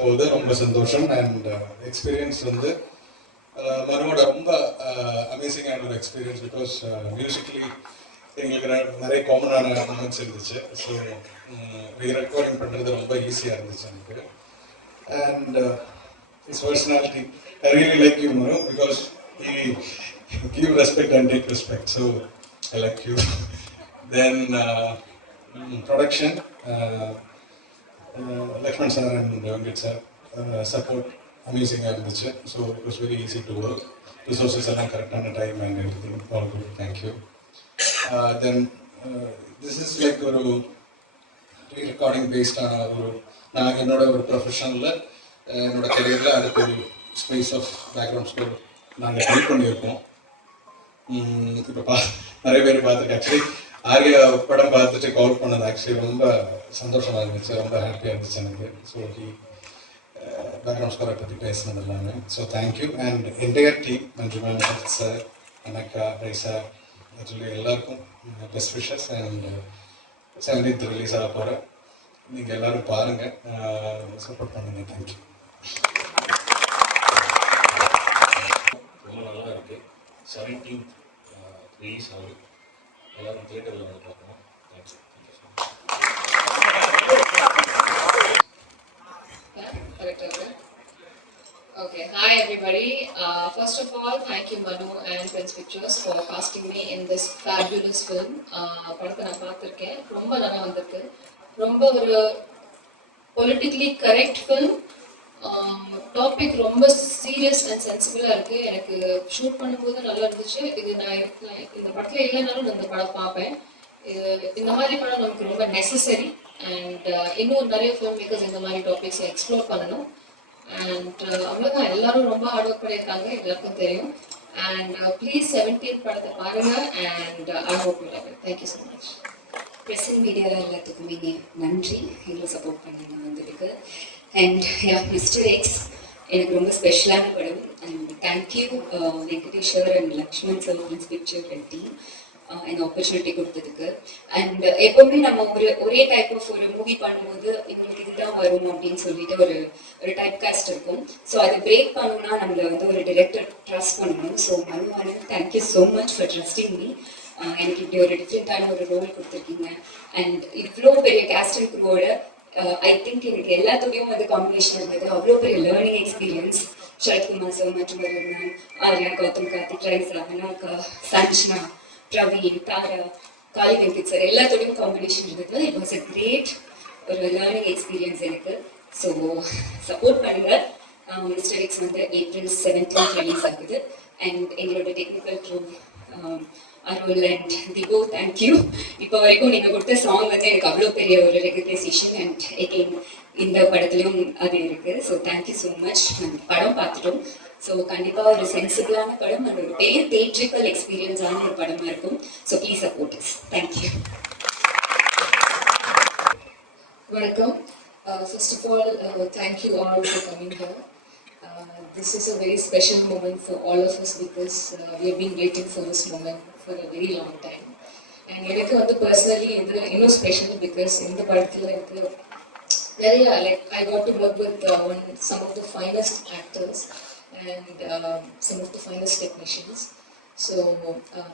போகுது. ரொம்ப சந்தோஷம். அண்ட் எக்ஸ்பீரியன்ஸ் வந்து மனோட ரொம்ப அமேசிங்கான ஒரு எக்ஸ்பீரியன்ஸ். பிகாஸ் மியூசிக்கலி எங்களுக்கு நிறைய காமனான மூமெண்ட்ஸ் இருந்துச்சு. ஸோ ரெக்கார்டிங் பண்ணுறது ரொம்ப ஈஸியாக இருந்துச்சு எனக்கு. And his personality, I really like you, Manu, because he give respect and take respect. So I like you. Then production, Lakshman sir and Venkat sir support amazing இருந்துச்சு. So it was very easy to work. Resources எல்லாம் கரெக்டான time and everything all good. Thank you. Then this is like ஒரு re-recording based on ஒரு நான் என்னோட ஒரு ப்ரொஃபஷனில் என்னோட கரியரில் அதுக்கு ஒரு ஸ்பேஸ் ஆஃப் பேக்ரவுண்ட் ஸ்கோர் நாங்கள் ட்ரை பண்ணியிருக்கோம். இப்போ நிறைய பேர் பார்த்துருக்கு. ஆக்சுவலி ஆர்யா படம் பார்த்துட்டு கால் பண்ணது ஆக்சுவலி ரொம்ப சந்தோஷமாக இருந்துச்சு, ரொம்ப ஹாப்பியாக இருந்துச்சு எனக்கு. ஸோ பேக்ரவுண்ட் ஸ்கோரை பற்றி பேசினது எல்லாமே. So thank you. And entire team, Manju ma'am, sir, Anakha, Raiza, சொல்லி எல்லாருக்கும் best wishes. And 17th release ஆக போகிற நீங்கள் எல்லோரும் பாருங்கள், சப்போர்ட் பண்ணுங்கள். தேங்க்யூ. ரொம்ப நல்லா இருக்குது. 17th ரிலீஸ் ஆகுது. எல்லோரும் தியேட்டரில் வந்து பார்க்கணும். Thank you. Okay, hi everybody. First of all, thank you Manu and Prince Pictures for casting me in this fabulous film. படத்தை நான் பார்த்துருக்கேன், ரொம்ப நல்லா வந்திருக்கு. ரொம்ப ஒரு பொலிட்டிக்கலி கரெக்ட் ஃபில்ம். டாபிக் ரொம்ப சீரியஸ் அண்ட் சென்சிபிளாக இருக்குது. எனக்கு ஷூட் பண்ணும்போது நல்லா இருந்துச்சு. இது நான் இந்த படத்தில் இல்லைனாலும் நான் இந்த படம் பார்ப்பேன். இந்த மாதிரி படம் நமக்கு ரொம்ப நெசசரி. அண்ட் இன்னும் நிறைய ஃபில்ம் மேக்கர்ஸ் இந்த மாதிரி டாபிக்ஸை எக்ஸ்ப்ளோர் பண்ணணும். அண்ட் அவ்வளோதான், எல்லாரும் ரொம்ப ஹார்ட் ஒர்க் பண்ணியிருக்காங்க, எல்லாருக்கும் தெரியும். அண்ட் ப்ளீஸ் 17th படத்தை பாருங்கள். And I hope you love it. Thank you so much. Present மீடியாவில் எல்லாத்துக்குமே நன்றி, எங்களை சப்போர்ட் பண்ணீங்க வந்ததுக்கு. அண்ட் மிஸ்டர் எக்ஸ் எனக்கு ரொம்ப ஸ்பெஷலான படம். And thank you Venkateswar and Lakshman sir, Prince picture and team இந்த ஆப்பர்ச்சுனிட்டி கொடுத்ததுக்கு. அண்ட் எப்பவுமே நம்ம ஒரே டைப் ஆஃப் ஒரு மூவி பண்ணும்போது இவங்களுக்கு இதுதான் வரும் அப்படின்னு சொல்லிட்டு ஒரு டைப் காஸ்ட் இருக்கும். ஸோ அதை பிரேக் பண்ணணும்னா நம்மளை வந்து ஒரு டிரெக்டர் ட்ரஸ்ட் பண்ணணும். ஸோ மனு thank you so much for trusting me. எனக்கு இப்படி ஒரு டிஃப்ரெண்ட்டான ஒரு ரோல் கொடுத்துருக்கீங்க. அண்ட் இவ்வளோ பெரிய கேஸ்ட் அண்ட் க்ரூவோட ஐ திங்க் எனக்கு எல்லாத்தோடையும் வந்து காம்பினேஷன் இருந்தது. அவ்வளோ பெரிய லேர்னிங் எக்ஸ்பீரியன்ஸ். சரத்குமார் சார் மற்றும் மேம், ஆர்யா, கௌதம், கார்த்திக், ரைசா, அனாக்கா, சஞ்சனா, பிரவீன், தாரா, காளி வெங்கட் சார் எல்லாத்தோடையும் காம்பினேஷன் இருந்தது. இட் வாஸ் அ கிரேட் ஒரு லேர்னிங் எக்ஸ்பீரியன்ஸ் எனக்கு. ஸோ சப்போர்ட் பண்ணுங்கள். மிஸ்டர் எக்ஸ் வந்து April 17th ரிலீஸ் ஆகுது. அண்ட் எங்களோட technical crew Arul and Dibo, thank you. இப்போ வரைக்கும் நீங்கள் கொடுத்த சாங் வந்து எனக்கு அவ்வளோ பெரிய ஒரு ரெகக்னைசேஷன். அண்ட் எகெயின் இந்த படத்துலையும் அது இருக்குது. So thank you so much. படம் பார்த்துட்டோம். ஸோ கண்டிப்பாக ஒரு சென்சிபிளான படம் அண்ட் ஒரு பெரிய தியேட்ரிக்கல் எக்ஸ்பீரியன்ஸான ஒரு படமாக இருக்கும். So please support us. Thank you. வணக்கம். First of all, thank you all for coming here. This is a very special moment for all of us because we have been waiting for this moment for a very long time. And எனக்கு வந்து personally இது இன்னும் special because இந்த படத்தில் எனக்கு நிறைய I got to work with some of the finest actors and some of the finest technicians. So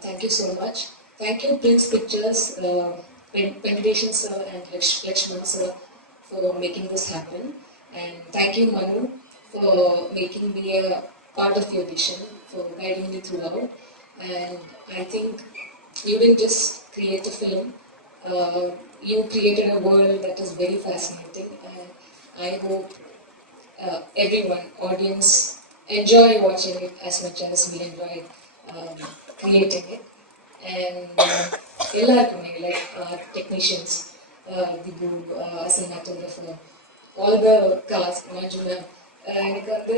thank you so much. Thank you Prince Pictures, Venkadeshan sir and Lakshman sir for making this happen. And thank you Manu for making me a part of your vision, for guiding me throughout. And I think you didn't just create a film, you created a world that is very fascinating. And I hope everyone, audience, enjoy watching it as much as we enjoyed creating it. And எல்லாருக்குமே like technicians, Dibu, cinematographer, all the cast, Manju ma'am. எனக்கு வந்து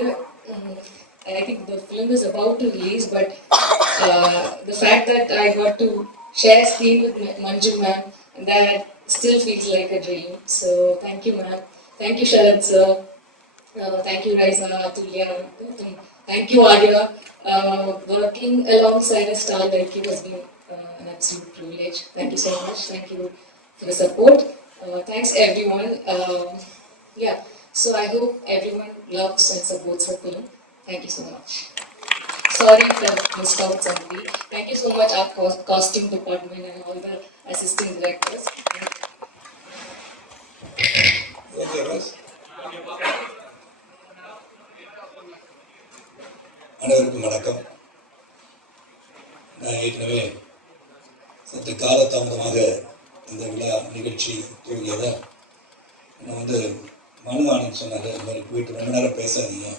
I think the film is about to release, but the fact that I got to share screen with Manju ma'am, that still feels like a dream. So thank you ma'am. Thank you Sharad sir. Thank you Raisa, Atulya. Thank you Arya. Working alongside a star like you has been an absolute privilege. Thank you so much. Thank you for the support. Thanks everyone. Yeah. So I hope everyone loves and supports the film. Thank you so much. Sorry for missed out somebody. Thank you so much our costume department and all the assistant directors. Okay boss. அனைவருக்கும் வணக்கம். நான் ஏற்கனவே சற்று காலதாமதமாக இந்த விழா நிகழ்ச்சி துவங்கியதா நான் மனுவானின்னு சொன்னாங்க, இந்த மாதிரி போயிட்டு ரொம்ப நேரம் பேசாதீங்க,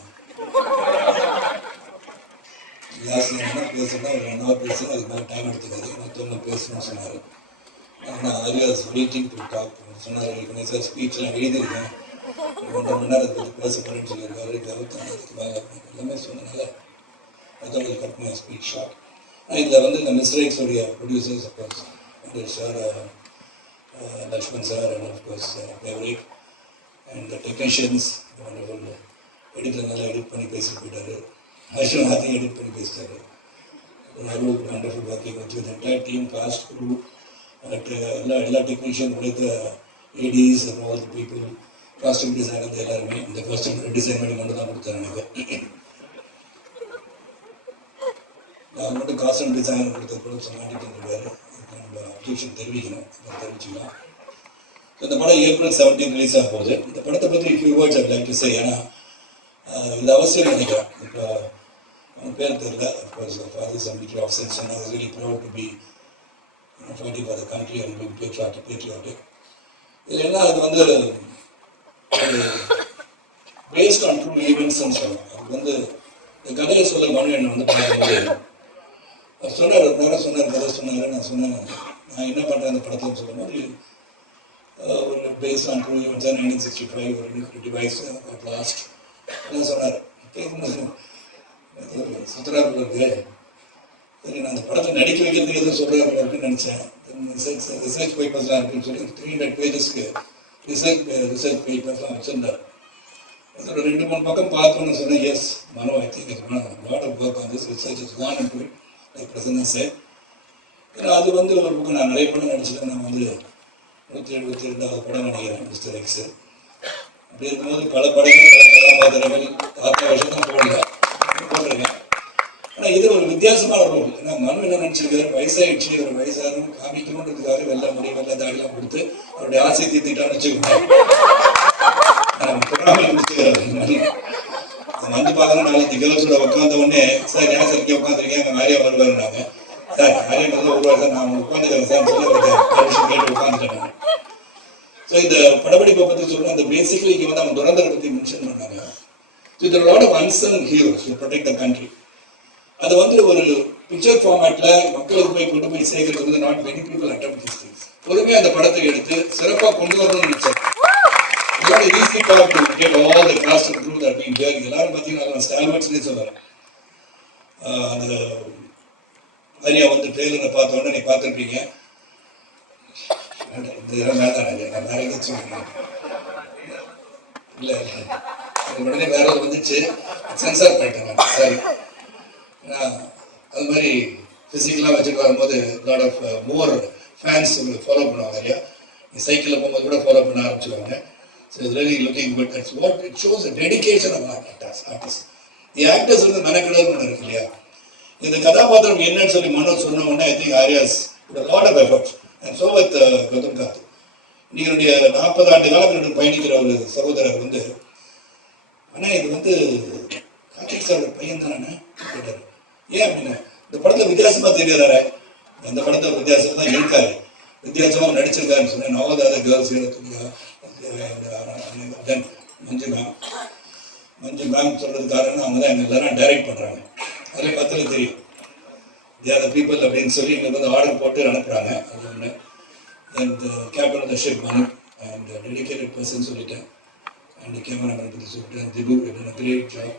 ஜாஸ்தி என்ன பேசுனா ஒரு 1 hour பேசுனா அதுக்கு மேலே டைம் எடுத்துக்காது, மற்றவங்க பேசணும்னு சொன்னார். நான் I was waiting to talk சொன்னார். ஏற்கனவே சார் ஸ்பீச்லாம் எழுதியிருக்கேன், 1.5 மணி நேரத்தை பற்றி பேச போகிறேன்னு சொல்லியிருக்காரு. அதுக்கு மேலே எல்லாமே சொன்னனால அதோட கற்பனை ஸ்பீச் ஷார்ட். இதில் இந்த மிஸ்டர் எக்ஸோடைய producers of course sir, Lakshman sir and of course favourite and the technicians wonderful editor நல்லா எடிட் பண்ணி பேசி போயிட்டாரு. அதையும் எடிட் பண்ணி பேசிட்டாரு. Wonderful working with entire team, cast, crew, எல்லா டெக்னீஷியன் உழைத்த ADs and all the people, costume designer எல்லாருமே. இந்த காஸ்டியூம் டிசைன் பண்ணி மட்டும் தான் கொடுத்தாரு எனக்கு. நான் மட்டும் காஸ்டியூம் டிசைனர் கொடுத்த சொன்னாட்டிட்டு இருக்காரு. நம்ம அப்ஜெக்ஷன் தெரிவிக்கணும், தெரிவிச்சுக்கலாம். இந்த படம் April 17 ரிலீஸ் ஆக போகுது. இந்த படத்தை பற்றி few words I like to say. ஏன்னா இது அவசியம் நினைக்கிறேன். இப்போ அவன் பேர் தெரியல, அஃப்கோர்ஸ் ஃபாதர் சம்மிட்டி ஆஃப் சென்ஸ், I was really proud to be fighting for the country and being patriotic. இதில் என்ன, அது பேஸ்ட் ஆன் ட்ரூ ஈவெண்ட்ஸ்ன்னு சொல்லலாம். அது இந்த கதையை சொல்ல மனு என்னை பார்க்கும்போது சொன்னார், ஒரு நேரம் சொன்னார், கதை சொன்னார். நான் சொன்னேன், நான் என்ன பண்ணுறேன் அந்த படத்தில் சொல்லும்போது ஒரு பேஸ்ட் ஆன் ட்ரூ ஈவெண்ட்ஸ் 1965 ஒரு நியூக்ளியர் டிவைஸ் பிளாஸ்ட் எல்லாம் சொன்னார். கேட்கும்போது சுத்தராக இருக்கு. சரி, நான் அந்த படத்தை நடிக்க வைக்கிறதுக்கு எதுவும் சொல்கிறாங்க இருக்குன்னு நினச்சேன். ரிசர்ச் பேப்பர்ஸ்லாம் இருக்குன்னு சொல்லி 300 பேஜஸ்க்கு ரிசர்ச் பேப்பர்ஸ்லாம் வச்சுருந்தார். அதோட 2-3 பக்கம் பார்த்தோன்னு சொன்னேன், yes Mano, I think it's lot of work on this research is gone into it like present sir. ஏன்னா அது ஒரு புக்கு நான் நிறைய படம் நடிச்சிட்டேன். நான் 172வது படம் நினைக்கிறேன் மிஸ்டர் எக்ஸ். அப்படி இருக்கும்போது பல படங்கள், பல கதாபாத்திரங்கள், 4 வருஷம் தான் போட்டிருக்கேன். ஆனால் இது ஒரு வித்தியாசமான ரோல். ஏன்னா மனு என்ன நினச்சிருக்காரு, வயசாகிடுச்சு, ஒரு வயசாரும் காமிக்கணுன்றதுக்காக வெள்ளை முடி வெள்ளை தாடிலாம் கொடுத்து அவருடைய ஆசை தீர்த்திட்டான்னு வச்சுக்கோங்க. பார்க்கலாம், 4 கேர்ள்ஸோட உட்காந்த உடனே, சார் என்ன சார் இங்கே உட்காந்துருக்கேன், அங்கே நிறையா வருவாருனாங்க. சார் நிறைய முதல்ல வருவார் சார், நான் உட்காந்துக்கிறேன் சார் சொல்லி பர்மிஷன் கேட்டு உட்காந்துட்டேன். ஸோ இந்த படப்பிடிப்பை பற்றி சொல்கிறேன். அந்த பேசிக்கலி இங்கே அவங்க துரந்தரை பற்றி மென்ஷன் பண்ணாங்க. ஸோ இதில் lot of unsung heroes to protect the country. அது ஒரு பிக்சர் ஃபார்மேட்ல மக்களுக்கு கொண்டு போய் சேர்க்கறது not many people attempt this things. பொறுமையாக அந்த படத்தை எடுத்து சிறப்பாக கொண்டு வரணும்னு நினைச்சேன். Easy talk to get all the cast and crew that been there. எல்லாரும் பார்த்தீங்கன்னா ஸ்டால்வர்ட்ஸ்னே சொல்லுவேன். அந்த ஆரியா ட்ரெயிலரை பார்த்த உடனே நீ பார்த்துருப்பீங்க. இதெல்லாம் வேண்டாம், நான் வேற எதுவும் சொல்லுங்க. இல்லை உடனே வேற வந்துச்சு, சென்சார் பண்ணிட்டேன். சரி, அது மாதிரி ஃபிசிக்கலாக வச்சுட்டு வரும்போது lot of more fans follow பண்ணுவாங்க இல்லையா. நீ சைக்கிளில் போகும்போது கூட ஃபாலோ பண்ண ஆரம்பிச்சுருவாங்க. So it's really looking good. It's what it shows the dedication of artist. The actors மெனக்கெடல் ஒன்று இருக்கு இல்லையா. இந்த கதாபாத்திரம் என்னன்னு சொல்லி மனோஜ் சொன்ன உடனே I think Arya's lot of efforts and so with Gautham Karthi. என்னுடைய 40 ஆண்டு காலம் என்னுடைய பயணிக்கிற ஒரு சகோதரர் ஆனால் இது கார்த்திக் சார் பையன் தானே கேட்டார். ஏன் அப்படின்னா, இந்த படத்தில் வித்தியாசமாக தெரியாதார, அந்த படத்தில் வித்தியாசமாக தான் இருக்காரு, வித்தியாசமாக நடிச்சிருக்காருன்னு சொன்னேன். நவோதய கேர்ள்ஸ் தென் மஞ்சு மேம் சொல்கிறது காரணம் அவங்க தான் எல்லாரும் டைரக்ட் பண்ணுறாங்க. அதில் 10ல் தெரியும் தேர் பீப்புள் அப்படின்னு சொல்லி எங்களுக்கு ஆர்டர் போட்டு அனுப்புகிறாங்க. அது ஒன்று. And captain of the ship Manu and dedicated person சொல்லிட்டேன். அண்ட் கேமராமேன் பற்றி சொல்லிட்டேன். திபு கிரேட் ஜாப்,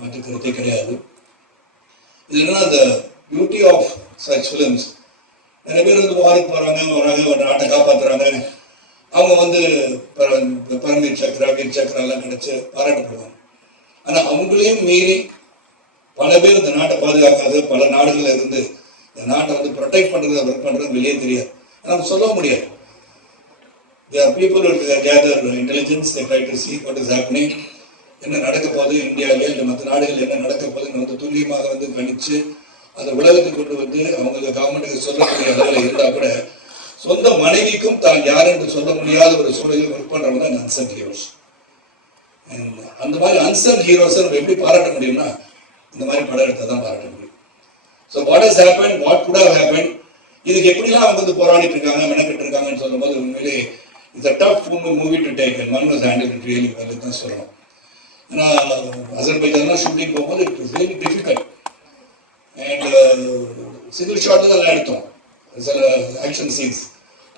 மாற்று கருத்தே கிடையாது. இதுனா அந்த பியூட்டி ஆஃப் சச் ஃபிலிம்ஸ். நிறைய பேர் வாருக்கு போகிறாங்க, வராங்க, ஒரு நாட்டை காப்பாற்றுறாங்க. அவங்க பரமவீர் சக்ரா, வீர் சக்ரா எல்லாம் கிடைச்சி பாராட்டப்படுவாங்க. ஆனால் அவங்களையும் மீறி பல பேர் இந்த நாட்டை பாதுகாக்காது, பல நாடுகளில் இருந்து இந்த நாட்டை ப்ரொடெக்ட் பண்ணுறது, ஒர்க் பண்ணுறது வெளியே தெரியாது. நம்ம சொல்ல முடியாது. There are people who gather intelligence, they try to see what is happening. என்ன நடக்க போகுது இந்தியாவிலே இல்லை மற்ற நாடுகள் என்ன நடக்க போகுதுன்னு வந்து துல்லியமாக வந்து கணிச்சு அதை உலகத்துக்கு கொண்டு வந்து அவங்க கவர்மெண்ட்டுக்கு சொல்லக்கூடிய அளவில் இருந்தால் கூட சொந்த மனைவிக்கும் தான் யார் என்று சொல்ல முடியாத ஒரு சூழலில் ஒர்க் பண்ணுறவங்க தான் அன்சங் ஹீரோஸ். அந்த மாதிரி அன்சங் ஹீரோஸை நம்ம எப்படி பாராட்ட முடியும்னா இந்த மாதிரி படம் எடுத்தால் தான் பாராட்ட முடியும். So what has happen, what good have happen, இதுக்கு எப்படிலாம் அவங்க வந்து போராடிட்டு இருக்காங்க மெனக்கிட்டு இருக்காங்கன்னு சொல்லும் போது உண்மையிலே it's a tough movie to take and one was handle it really well தான் சொல்லணும். ஏன்னா அசர்பைஜான்லாம் ஷூட்டிங் போகும்போது it was really difficult and single ஷாட்டில் தான் எடுத்தோம் சில ஆக்ஷன் சீன்ஸ்.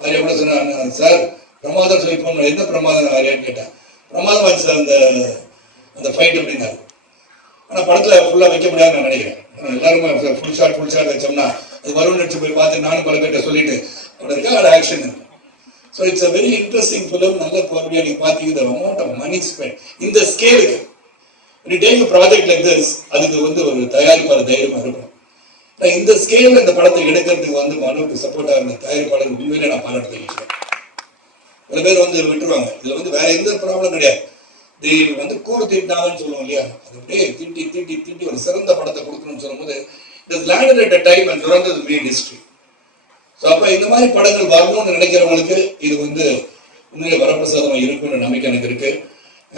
அது எவ்வளோ சொன்னாங்க சார் பிரமாதம் சொல்லி போனோம், என்ன பிரமாதம் ஆரியான்னு கேட்டேன். பிரமாதம் ஆச்சு சார் அந்த அந்த ஃபைட் அப்படின்னாரு. ஆனால் படத்தில் ஃபுல்லாக வைக்க முடியாதுன்னு நான் நினைக்கிறேன். எல்லாருமே ஃபுல் ஷாட் வச்சோம்னா அது வரும்னு நினச்சி போய் பார்த்து நானும் பல பேர்ட்ட சொல்லிட்டு அப்படி இருக்கா அது ஆக்ஷன் இருக்கும். So it's a very interesting film. நல்ல பொறுமையாக நீங்கள் பார்த்தீங்க அமௌண்ட் ஆஃப் மணி ஸ்பெண்ட் இந்த ஸ்கேலுக்கு ஒரு டேக் ப்ராஜெக்ட் லைக் திஸ் அதுக்கு வந்து ஒரு தயாரிப்பாளர் தைரியமாக இருக்கும். இந்த ஸ்கேலில் இந்த படத்தை எடுக்கிறதுக்கு வந்து மனுவுக்கு சப்போர்ட்டாக இருந்த தயாரிப்பாளர் உண்மையிலே நான் பாராட்ட தெரிவிக்கிறேன். சில பேர் வந்து விட்டுருவாங்க, இதில் வந்து வேற எந்த ப்ராப்ளம் கிடையாது. வந்து கூறு தீட்டினாங்கன்னு சொல்லுவோம் இல்லையா, அது அப்படியே தீட்டி ஒரு சிறந்த படத்தை கொடுக்கணும்னு சொல்லும்போது it landed at a time and துரந்தது மேட் ஹிஸ்டரி. ஸோ அப்போ இந்த மாதிரி படங்கள் வரணும்னு நினைக்கிறவங்களுக்கு இது வந்து உண்மையிலே வரப்பிரசாதமாக இருக்கும்னு நம்பிக்கை எனக்கு இருக்கு.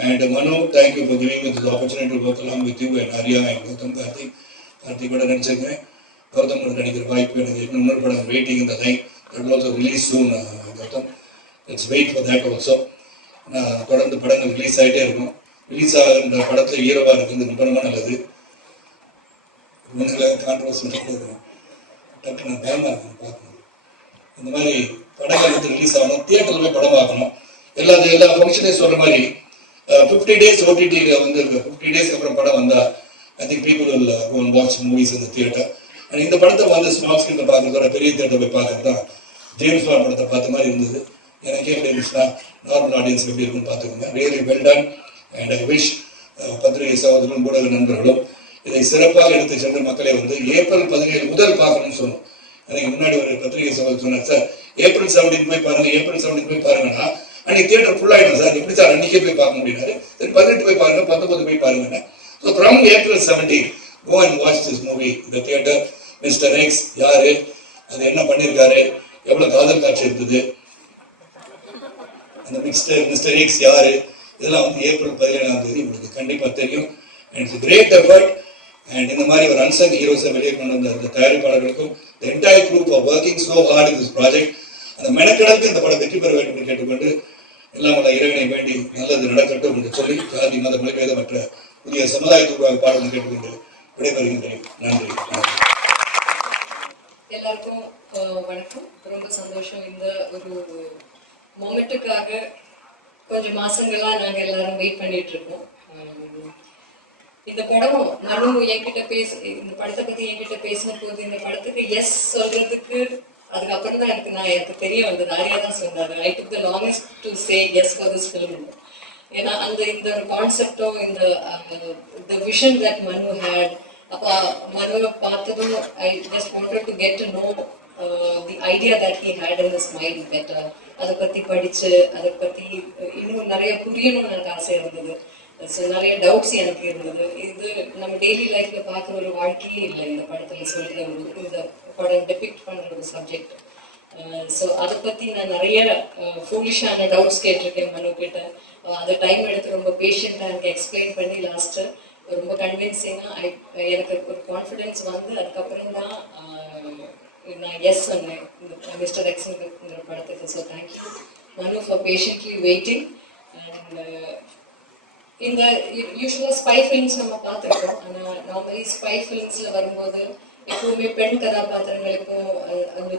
And Manu, thank you for giving with this opportunity to work along with you and Arya and Gautham Karthik கூட நடிச்சிருக்கேன். கௌதம் கூட நடிக்கிற வாய்ப்பு எனக்கு இன்னொரு படம் வெயிட்டிங் இந்த line that will also release soon. Gautham it's wait for that also. தொடர்ந்து படங்கள் ரிலீஸ் ஆகிட்டே இருக்கும். ரிலீஸ் ஆகிற படத்தில் ஹீரோவாக இருக்குது ரொம்ப ரொம்ப நல்லது. கான்ட்ரவர்சி டக்கு நான் பயமாக இருக்கேன் பார்க்கணும். இந்த மாதிரி படங்கள் வந்து ரிலீஸ் ஆகணும், தியேட்டரில் போய் படம் பார்க்கணும். எல்லா ஃபங்க்ஷனையும் சொல்கிற மாதிரி 50 days ஓடிடியில் வந்து 50 days அப்புறம் படம் வந்தால் I think people will go and watch movies இந்த தியேட்டர். அண்ட் இந்த படத்தை வந்து ஸ்மால் ஸ்க்ரீனில் பார்க்குறதோட பெரிய தியேட்டர் போய் பார்க்குறது தான் ஜேம்ஸ் பாண்ட் படத்தை பார்த்த மாதிரி இருந்தது. எனக்கே எப்படி இருந்துச்சுன்னா நார்மல் ஆடியன்ஸ்க்கு எப்படி இருக்குன்னு பார்த்துக்கோங்க. Really well done and I wish பத்திரிகை சகோதரர்களும் ஊடக நண்பர்களும் இதை சிறப்பாக எடுத்து சென்று மக்களை வந்து ஏப்ரல் 17 முதல் பார்க்கணும்னு சொன்னோம். எனக்கு முன்னாடி ஒரு பத்திரிகை சகோதரர் சொன்னார், சார் ஏப்ரல் 17 போய் பாருங்க, ஏப்ரல் 17 போய் பாருங்கன்னா அன்னைக்கு தியேட்டர் ஃபுல் ஆகிடும் சார், எப்படி சார் அன்னைக்கே போய் பார்க்க முடியாது, 18 போய் பாருங்க, 19 போய் பாருங்க. So from April 17 go and watch this movie இந்த தியேட்டர். மிஸ்டர் எக்ஸ் யாரு, அது என்ன பண்ணியிருக்காரு, எவ்வளோ காதல் காட்சி இருந்தது, அந்த மிஸ்டர் எக்ஸ் யாரு, இதெல்லாம் வந்து ஏப்ரல் 17 உங்களுக்கு கண்டிப்பாக தெரியும். And it's great effort. And இந்த மாதிரி ஒரு அன்சங் ஹீரோஸை வெளியே கொண்டு வந்த அந்த தயாரிப்பாளர்களுக்கும் the entire group are working so hard in this project. அந்த மெனக்கடலுக்கு இந்த படம் வெற்றி பெற வேண்டும் என்று கேட்டுக்கொண்டு எல்லாம் உள்ள இறைவனை வேண்டி நல்லது நடக்கட்டும் என்று சொல்லி ஜாதி மத மொழிபேத மற்ற புதிய சமுதாயத்துக்காக பாடல் கேட்டுக்கொண்டு விடைபெறுகின்றேன். நன்றி. எல்லாருக்கும் வணக்கம். ரொம்ப சந்தோஷம். இந்த ஒரு மொமெண்ட்டுக்காக கொஞ்சம் மாசங்களா நாங்க எல்லாரும் வெயிட் பண்ணிட்டு இருக்கோம். இந்த படம் மனு என்கிட்ட இந்த படத்தை பத்தி என்கிட்ட பேசின போது இந்த படத்துக்கு எஸ் சொல்றதுக்கு அதுக்கப்புறம் தான் எனக்கு தெரிய வந்தது. ஆரியா தான் சொன்னாரு, I took the longest to say yes for this film. ஏன்னா இந்த ஒரு கான்செப்டும் இந்த விஷன் தட் மனு ஹேட், அப்போ மனுவை பார்த்ததும் I just wanted to get to know the idea that he had in his mind better. அதை பற்றி படித்து அதை பற்றி இன்னும் நிறைய புரியணும்னு எனக்கு ஆசை இருந்தது. ஸோ நிறைய டவுட்ஸ் எனக்கு இருந்தது. இது நம்ம டெய்லி லைஃப்ல பார்க்குற ஒரு வாழ்க்கையே இல்லை இந்த படத்தில் சொல்கிற இந்த படம் டெபிக்ட் பண்ணுற ஒரு சப்ஜெக்ட். ஸோ அதை பற்றி நான் நிறைய ஃபூலிஷான டவுட்ஸ் கேட்டிருக்கேன் மனு கிட்ட. அதை டைம் எடுத்து ரொம்ப பேஷண்ட்டாக எனக்கு எக்ஸ்பிளைன் பண்ணி லாஸ்ட்டு ரொம்ப கன்வின்சிங்காக எனக்கு ஒரு கான்ஃபிடென்ஸ் வந்து அதுக்கப்புறம் தான் நான் எஸ் சொன்னேன் இந்த மிஸ்டர் எக்ஸுங்கிற படத்துக்கு. ஸோ தேங்க்யூ மனு ஃபார் பேஷண்ட்லி வெயிட்டிங். அண்ட் இந்த யூஸ்வலாக ஸ்பை ஃபிலிம்ஸ் நம்ம பார்த்துருக்கோம். ஆனால் நார்மலி ஸ்பை ஃபிலிம்ஸில் வரும்போது எப்பவுமே பெண் கதாபாத்திரங்களுக்கும் அந்த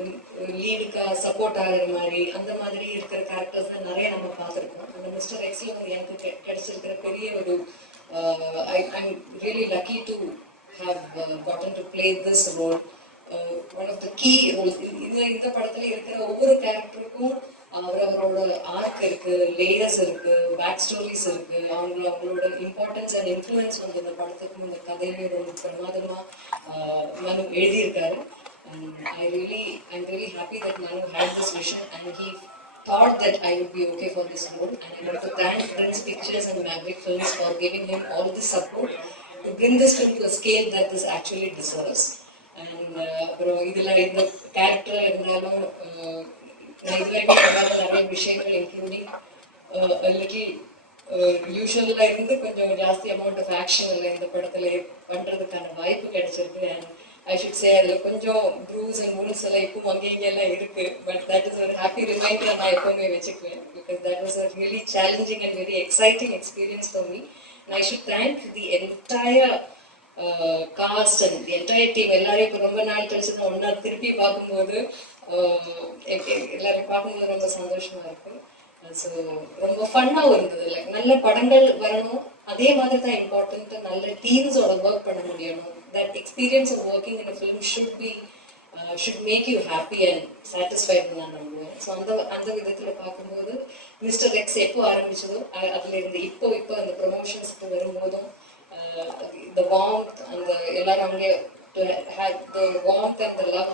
லீடுக்காக சப்போர்ட் ஆகிற மாதிரி அந்த மாதிரி இருக்கிற கேரக்டர்ஸ் தான் நிறைய நம்ம பார்த்துருக்கோம். அந்த மிஸ்டர் எக்ஸில் வந்து எனக்கு கிடைச்சிருக்கிற பெரிய ஒரு I'm really lucky to have gotten to play this role. One of the key roles. இந்த படத்தில் இருக்கிற ஒவ்வொரு கேரக்டருக்கும் அவரோட ஆர்க் இருக்கு, லேயர்ஸ் இருக்கு, பேக் ஸ்டோரிஸ் இருக்கு. அவங்களோட இம்பார்ட்டன்ஸ் அண்ட் இன்ஃப்ளூயன்ஸ் வந்து இந்த படத்துக்கும் இந்த கதையிலே ரொம்ப பிரமாதமாக மனு எழுதியிருக்காரு. I'm really happy that Manu had this vision and he thought that I would be okay for this role, and I want to thank Prince Pictures and Maverick Films for giving him all the support to bring this film to a scale that this actually deserves. And அப்புறம் இதில் இந்த character இருந்தாலும் நான் இது வரைக்கும் பண்ணாத நிறைய விஷயங்கள் இன்க்ளூடிங் லிட்டில் யூஸ்வலாக இருந்து கொஞ்சம் ஜாஸ்தி அமௌண்ட் ஆஃப் ஆக்ஷன் இல்லை இந்த படத்தில் பண்ணுறதுக்கான வாய்ப்பு கிடைச்சிருக்கு. அண்ட் ஐ ஷுட் சே அதில் கொஞ்சம் ப்ரூஸ் அண்ட் மூவ்ஸ் எல்லாம் இப்போ அங்கே இங்கெல்லாம் இருக்குது. பட் தட் இஸ் ஒரு ஹாப்பி ரிமைண்டர் நான் எப்போவுமே வச்சுக்குவேன். Because that was a really challenging and very exciting experience for me. And I should thank the entire cast and the entire team. எல்லாரையும் இப்போ ரொம்ப நாள் கழிச்சு நான் ஒன்றா திருப்பி பார்க்கும்போது எல்லாரையும் பார்க்கும்போது ரொம்ப சந்தோஷமாக இருக்கும். ஸோ ரொம்ப ஃபன்னாகவும் இருந்தது. லைக் நல்ல படங்கள் வரணும், அதே மாதிரி தான் இம்பார்ட்டன்ட். நல்ல டீம்ஸோட ஒர்க் பண்ண முடியணும். That experience of working in a film should make you happy and சாட்டிஸ்ஃபைடுன்னு நான் நம்புவேன். ஸோ அந்த விதத்தில் பார்க்கும்போது மிஸ்டர் எக்ஸ் எப்போ ஆரம்பிச்சதோ அதில் இருந்து இப்போ அந்த ப்ரொமோஷன்ஸ்க்கு வரும்போதும் the warmth and the எல்லாரும் அங்கே to have the warmth and the love,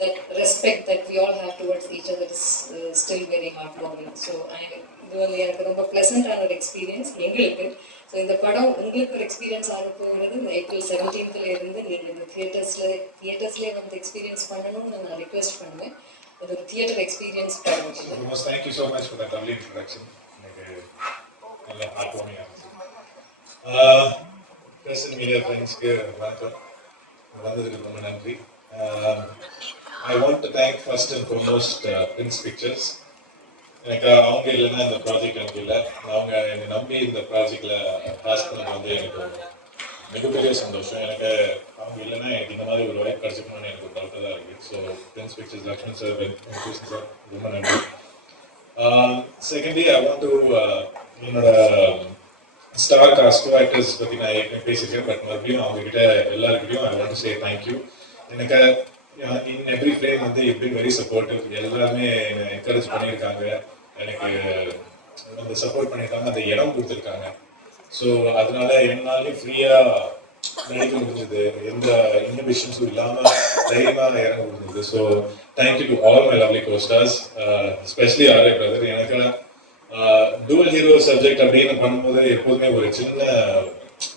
that respect that we all have towards each other is still very heartwarming. So இது வந்து எனக்கு ரொம்ப ப்ளசண்டான ஒரு எக்ஸ்பீரியன்ஸ் எங்களுக்கு. ஸோ இந்த படம் உங்களுக்கு ஒரு எக்ஸ்பீரியன்ஸ் ஆக போகிறது இந்த April 17th இருந்து நீங்கள் இந்த தியேட்டர்ஸ்லேயே வந்து எக்ஸ்பீரியன்ஸ் பண்ணணும்னு நான் ரிக்வெஸ்ட் பண்ணுவேன். அது ஒரு தியேட்டர் எக்ஸ்பீரியன்ஸ் படம். Thank you so much for that lovely introduction. எனக்கு நல்ல heartwarming ஆச்சு. Press and media friends-க்கு வணக்கம். வந்ததுக்கு ரொம்ப நன்றி. I want to thank first and foremost Prince Pictures. எனக்கு அவங்க இல்லைன்னா இந்த ப்ராஜெக்ட் எனக்கு இல்லை. அவங்க என்னை நம்பி இந்த ப்ராஜெக்டில் பாஸ் பண்ணது வந்து எனக்கு மிகப்பெரிய சந்தோஷம். எனக்கு அவங்க இல்லைன்னா எனக்கு இந்த மாதிரி ஒரு வாய்ப்பு கிடச்சிக்கணும்னு எனக்கு ஒரு டவுட்டாக தான் இருக்குது. So Prince Pictures, Lakshman sir, Venkatesan sir, ரொம்ப நன்றி. செகண்ட்லி, ஐ வாண்ட் டு என்னோட ஸ்டார் காஸ்ட் ஆக்டர்ஸ் பற்றி நான் ஏற்கனவே பேசியிருக்கேன். பட் மறுபடியும் அவங்ககிட்ட எல்லாருக்கிட்டையும் I want to say thank you. எனக்கு இன் எவ்ரி ஃப்ரேம் வந்து இட் பீன் வெரி சப்போர்ட்டிவ். எல்லாருமே என்னை என்கரேஜ் பண்ணியிருக்காங்க, எனக்கு அந்த சப்போர்ட் பண்ணியிருக்காங்க, அந்த இடம் கொடுத்துருக்காங்க. ஸோ அதனால என்னாலையும் ஃப்ரீயாக நடிக்க முடிஞ்சது, எந்த இன்ஹிபிஷன்ஸும் இல்லாமல் தைரியமாக இறங்க முடிஞ்சது. So thank you to all my lovely costars, especially Arya brother. எனக்கு டூவல் ஹீரோ சப்ஜெக்ட் அப்படின்னு பண்ணும்போது எப்போதுமே ஒரு சின்ன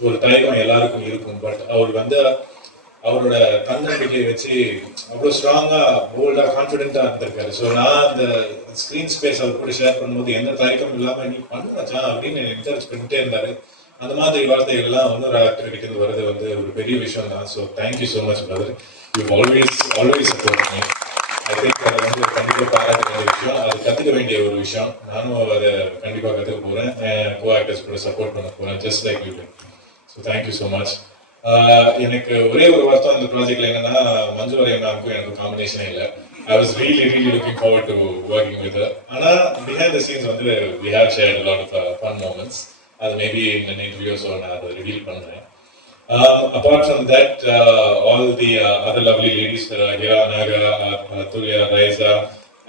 ஒரு தயக்கம் எல்லாருக்கும் இருக்கும். பட் அவர் வந்து அவரோட தன்னம்பிக்கையை வச்சு அவ்வளோ ஸ்ட்ராங்காக, போல்டாக, கான்ஃபிடென்ட்டாக இருந்திருக்காரு. ஸோ நான் அந்த ஸ்க்ரீன் ஸ்பேஸ் அவர் கூட ஷேர் பண்ணும்போது எந்த தயக்கம் இல்லாமல் நீ பண்ணுவச்சா அப்படின்னு என்கரேஜ் பண்ணிட்டே இருந்தார். அந்த மாதிரி வார்த்தைகள்லாம் வந்து ஒரு ஆக்டர் கிட்ட வர்றது வந்து ஒரு பெரிய விஷயம் தான். So thank you so much brother, you always support me. I think அதை வந்து கண்டிப்பாக பாராட்ட வேண்டிய விஷயம், அது கற்றுக்க வேண்டிய ஒரு விஷயம். நானும் அதை கண்டிப்பாக கற்றுக்க போகிறேன், கோ ஆக்டர்ஸ் கூட சப்போர்ட் பண்ண போகிறேன், just like you. So thank you so much. எனக்கு ஒரே ஒரு வருத்தம் இந்த ப்ராஜெக்ட்ல என்னன்னா, மஞ்சு வாரியம்மாவுக்கும் எனக்கு காம்பினேஷனே இல்லை. I was really looking forward to working with her. ஆனால் பிஹைண்ட் த சீன்ஸ் வந்து we have shared a lot of fun moments. அது மேபி இந்த இன்டர்வியூஸோ நான் அதை ரிவீல் பண்ணுறேன். Apart from that, all the other lovely ladies, Hira, Naga, Tulya, Raisa,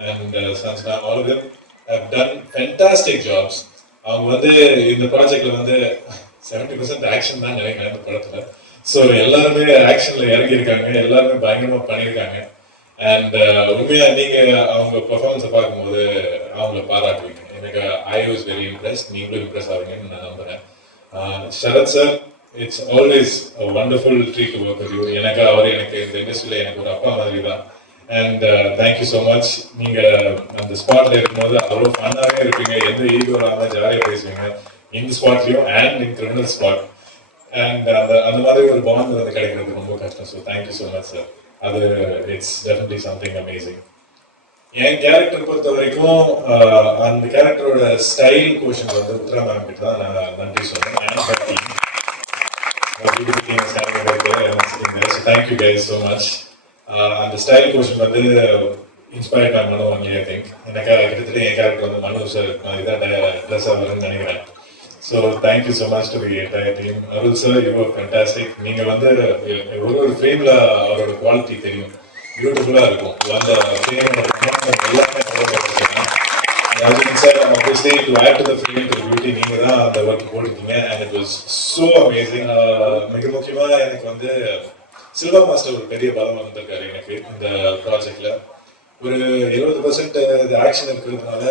and Sanjana, all of them have done fantastic jobs. அவங்க வந்து இந்த ப்ராஜெக்ட்ல வந்து 70% ஆக்ஷன் தான் நினைக்கிறேன் இந்த படத்துல. ஸோ எல்லாருமே ஆக்ஷன்ல இறங்கியிருக்காங்க, எல்லாருமே பயங்கரமா பண்ணியிருக்காங்க. அண்ட் உண்மையா நீங்க அவங்க பெர்ஃபார்மன்ஸை பார்க்கும்போது அவங்கள பாராட்டுவீங்க. எனக்கு ஐ வாஸ் வெரி இம்ப்ரெஸ்ட், நீங்களும் இம்ப்ரெஸ் ஆவீங்கன்னு நான் நம்புறேன். Sarath sir, it's always a wonderful treat to work with you. எனக்கு அவர் எனக்கு இந்த இண்டஸ்ட்ரியில் எனக்கு ஒரு அப்பா மாதிரி தான். And thank you so much. நீங்கள் அந்த ஸ்பாட்டில் இருக்கும்போது அவ்வளோ ஃபன்னாகவே இருப்பீங்க, எந்த ஈகோ இல்லாமல் ஜாலியாக பேசுவீங்க, இந்த ஸ்பாட்லையும் and in criminal spot. And அந்த மாதிரி ஒரு பாண்ட் வந்து கிடைக்கிறது ரொம்ப கஷ்டம். So thank you so much sir. அது இட்ஸ் டெஃபினெட்லி சம்திங் அமேசிங். என் கேரக்டர் பொறுத்த வரைக்கும் அந்த கேரக்டரோட ஸ்டைல் கோஷன் வந்து உத்ரா மேம் கிட்ட தான் நான் நன்றி சொல்றேன். Thank you guys so much. அந்த ஸ்டைல் கோஷன் வந்து இன்ஸ்பயர்ட் பை மனு ஒன்லி. ஐ திங்க் எனக்கு கிட்டத்தட்ட என் கேரக்டர் வந்து மனு சார் இதான் ட்ரெஸ் ஆகுதுன்னு நினைக்கிறேன். So thank you so much to the entire team. Arul sir, you are fantastic. நீங்கள் வந்து ஒரு ஃப்ரேமில் அவரோட குவாலிட்டி தெரியும், பியூட்டிஃபுல்லாக இருக்கும். அந்த ஃப்ரேமோட எல்லாமே sir obviously to add to the frame, to the beauty, நீங்கள் தான் அந்த ஒர்க் போட்டிருக்கீங்க. and it was so amazing. மிக முக்கியமாக எனக்கு வந்து சில்வா மாஸ்டர் ஒரு பெரிய பலம் வந்திருக்காரு எனக்கு இந்த ப்ராஜெக்டில். ஒரு 70% ஆக்ஷன் இருக்கிறதுனால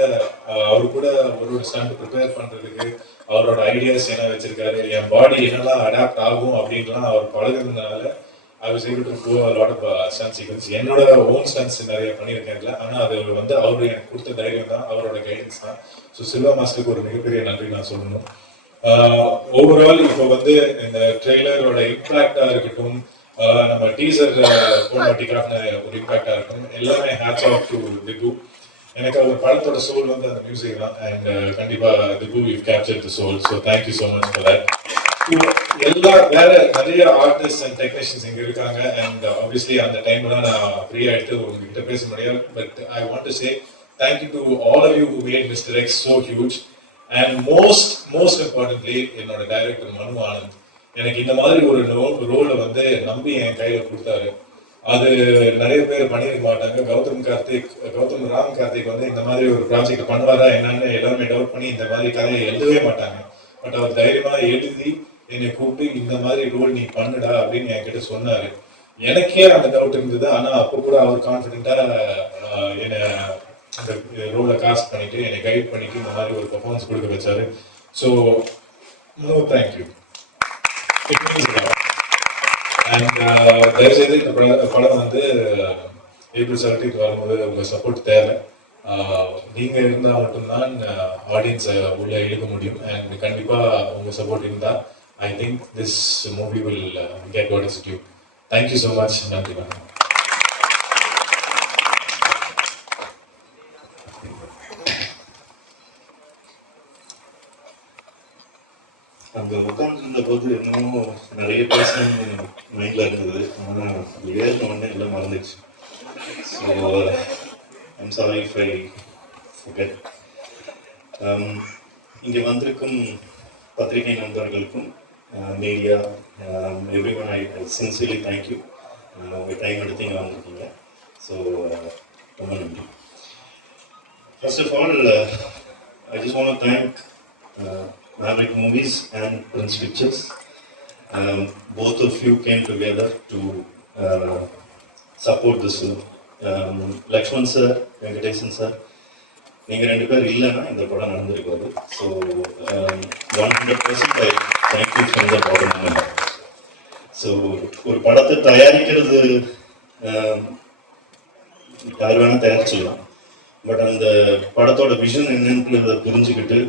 அவர் கூட ஒரு ஸ்டண்ட் ப்ரிப்பேர் பண்றதுக்கு அவரோட ஐடியாஸ் என்ன வச்சிருக்காரு, என் பாடி என்னெல்லாம் அடாப்ட் ஆகும் அப்படின்லாம் அவர் பழகுறதுனால I was able to do a lot of stunt sequence. என்னோட ஓன் ஸ்டன்ஸ் நிறைய பண்ணியிருக்கேன்ல, ஆனால் அது வந்து அவரு எனக்கு கொடுத்த தைரியம் தான், அவரோட கைடன்ஸ் தான். ஸோ சில்வா மாஸ்டருக்கு ஒரு மிகப்பெரிய நன்றி நான் சொல்லணும். ஓவரால் இப்போ வந்து இந்த ட்ரெய்லரோட இம்பாக்டாக இருக்கட்டும், நம்ம டீசர் போனோட்டிக்கான ஒரு இம்பாக்டாக இருக்கட்டும், எல்லாமே ஹேட்ஸ் ஆஃப் டு திபு. எனக்கு அவர் படத்தோட சோல் வந்து அந்த மியூசிக் தான். அண்ட் கண்டிப்பாக Dibu you capture the soul. So thank you so much for that. எல்லா வேற நிறைய ஆர்டிஸ்ட் அண்ட் டெக்னீஷியன்ஸ் இங்க இருக்காங்க. அண்ட் ஆப்வியஸ்லி அந்த டைம்ல நான் ஃப்ரீயா எடுத்து உங்ககிட்ட பேச முடியாது. But I want to say thank you to all of you who made mister X so huge. And most importantly என்னோட டைரக்டர் மனு ஆனந்த் எனக்கு இந்த மாதிரி ஒரு ரோலை வந்து நம்பி என் கையில கொடுத்தாரு. அது நிறைய பேர் பண்ணியிருக்க மாட்டாங்க. கௌதம் ராம் கார்த்திக் வந்து இந்த மாதிரி ஒரு ப்ராஜெக்ட் பண்ணுவாரா என்னன்னு எல்லாருமே டவுட் பண்ணி இந்த மாதிரி கதையை எழுதவே மாட்டாங்க. பட் அவர் தைரியமா எழுதி என்னை கூப்பிட்டு இந்த மாதிரி ரோல் நீ பண்ணுடா அப்படின்னு என்கிட்ட சொன்னாரு. எனக்கே அந்த டவுட் இருந்தது. ஆனா அப்போ கூட அவர் கான்ஃபிடென்ட்டா என்னை அந்த ரோலை காஸ்ட் பண்ணிட்டு என்னை கைட் பண்ணிட்டு இந்த மாதிரி ஒரு பெர்ஃபார்மன்ஸ் கொடுக்க வச்சாரு. So no thank you. அண்ட் தயவுசெய்து இந்த படம் வந்து ஏப்ரல் 17 வரும்போது உங்க சப்போர்ட் தேவை. நீங்க இருந்தால் மட்டும்தான் ஆடியன்ஸை உள்ள இழுக்க முடியும். அண்ட் கண்டிப்பா உங்க சப்போர்ட் இருந்தால் I think this movie will get what is due. Thank you so much. நன்றி. வணக்கம். அங்கே உட்காந்துருந்த போது இன்னும் நிறைய பேசணும்னு மைண்டில் இருந்தது. ஆனால் ஏறின உடனே எல்லாம் மறந்துடுச்சு. So I'm sorry if I forget. இங்கே வந்திருக்கும் பத்திரிகை நண்பர்களுக்கும் media everyone I sincerely thank you. உங்கள் டைம் எடுத்து இங்கே வந்திருக்கீங்க. ஸோ ரொம்ப நன்றி. First of all I just want to thank Maverick Movies and Prince Pictures. Both of you came together to support this film. Lakshman sir, Venkatesan sir, நீங்கள் ரெண்டு பேர் இல்லைன்னா இந்த படம் நடந்திருக்காது. So 100% I thank you from the bottom. So ஒரு படத்தை தயாரிக்கிறது யார் வேணால் தயாரிச்சிடலாம். பட் அந்த படத்தோட விஷன் என்னன்றதை புரிஞ்சுக்கிட்டு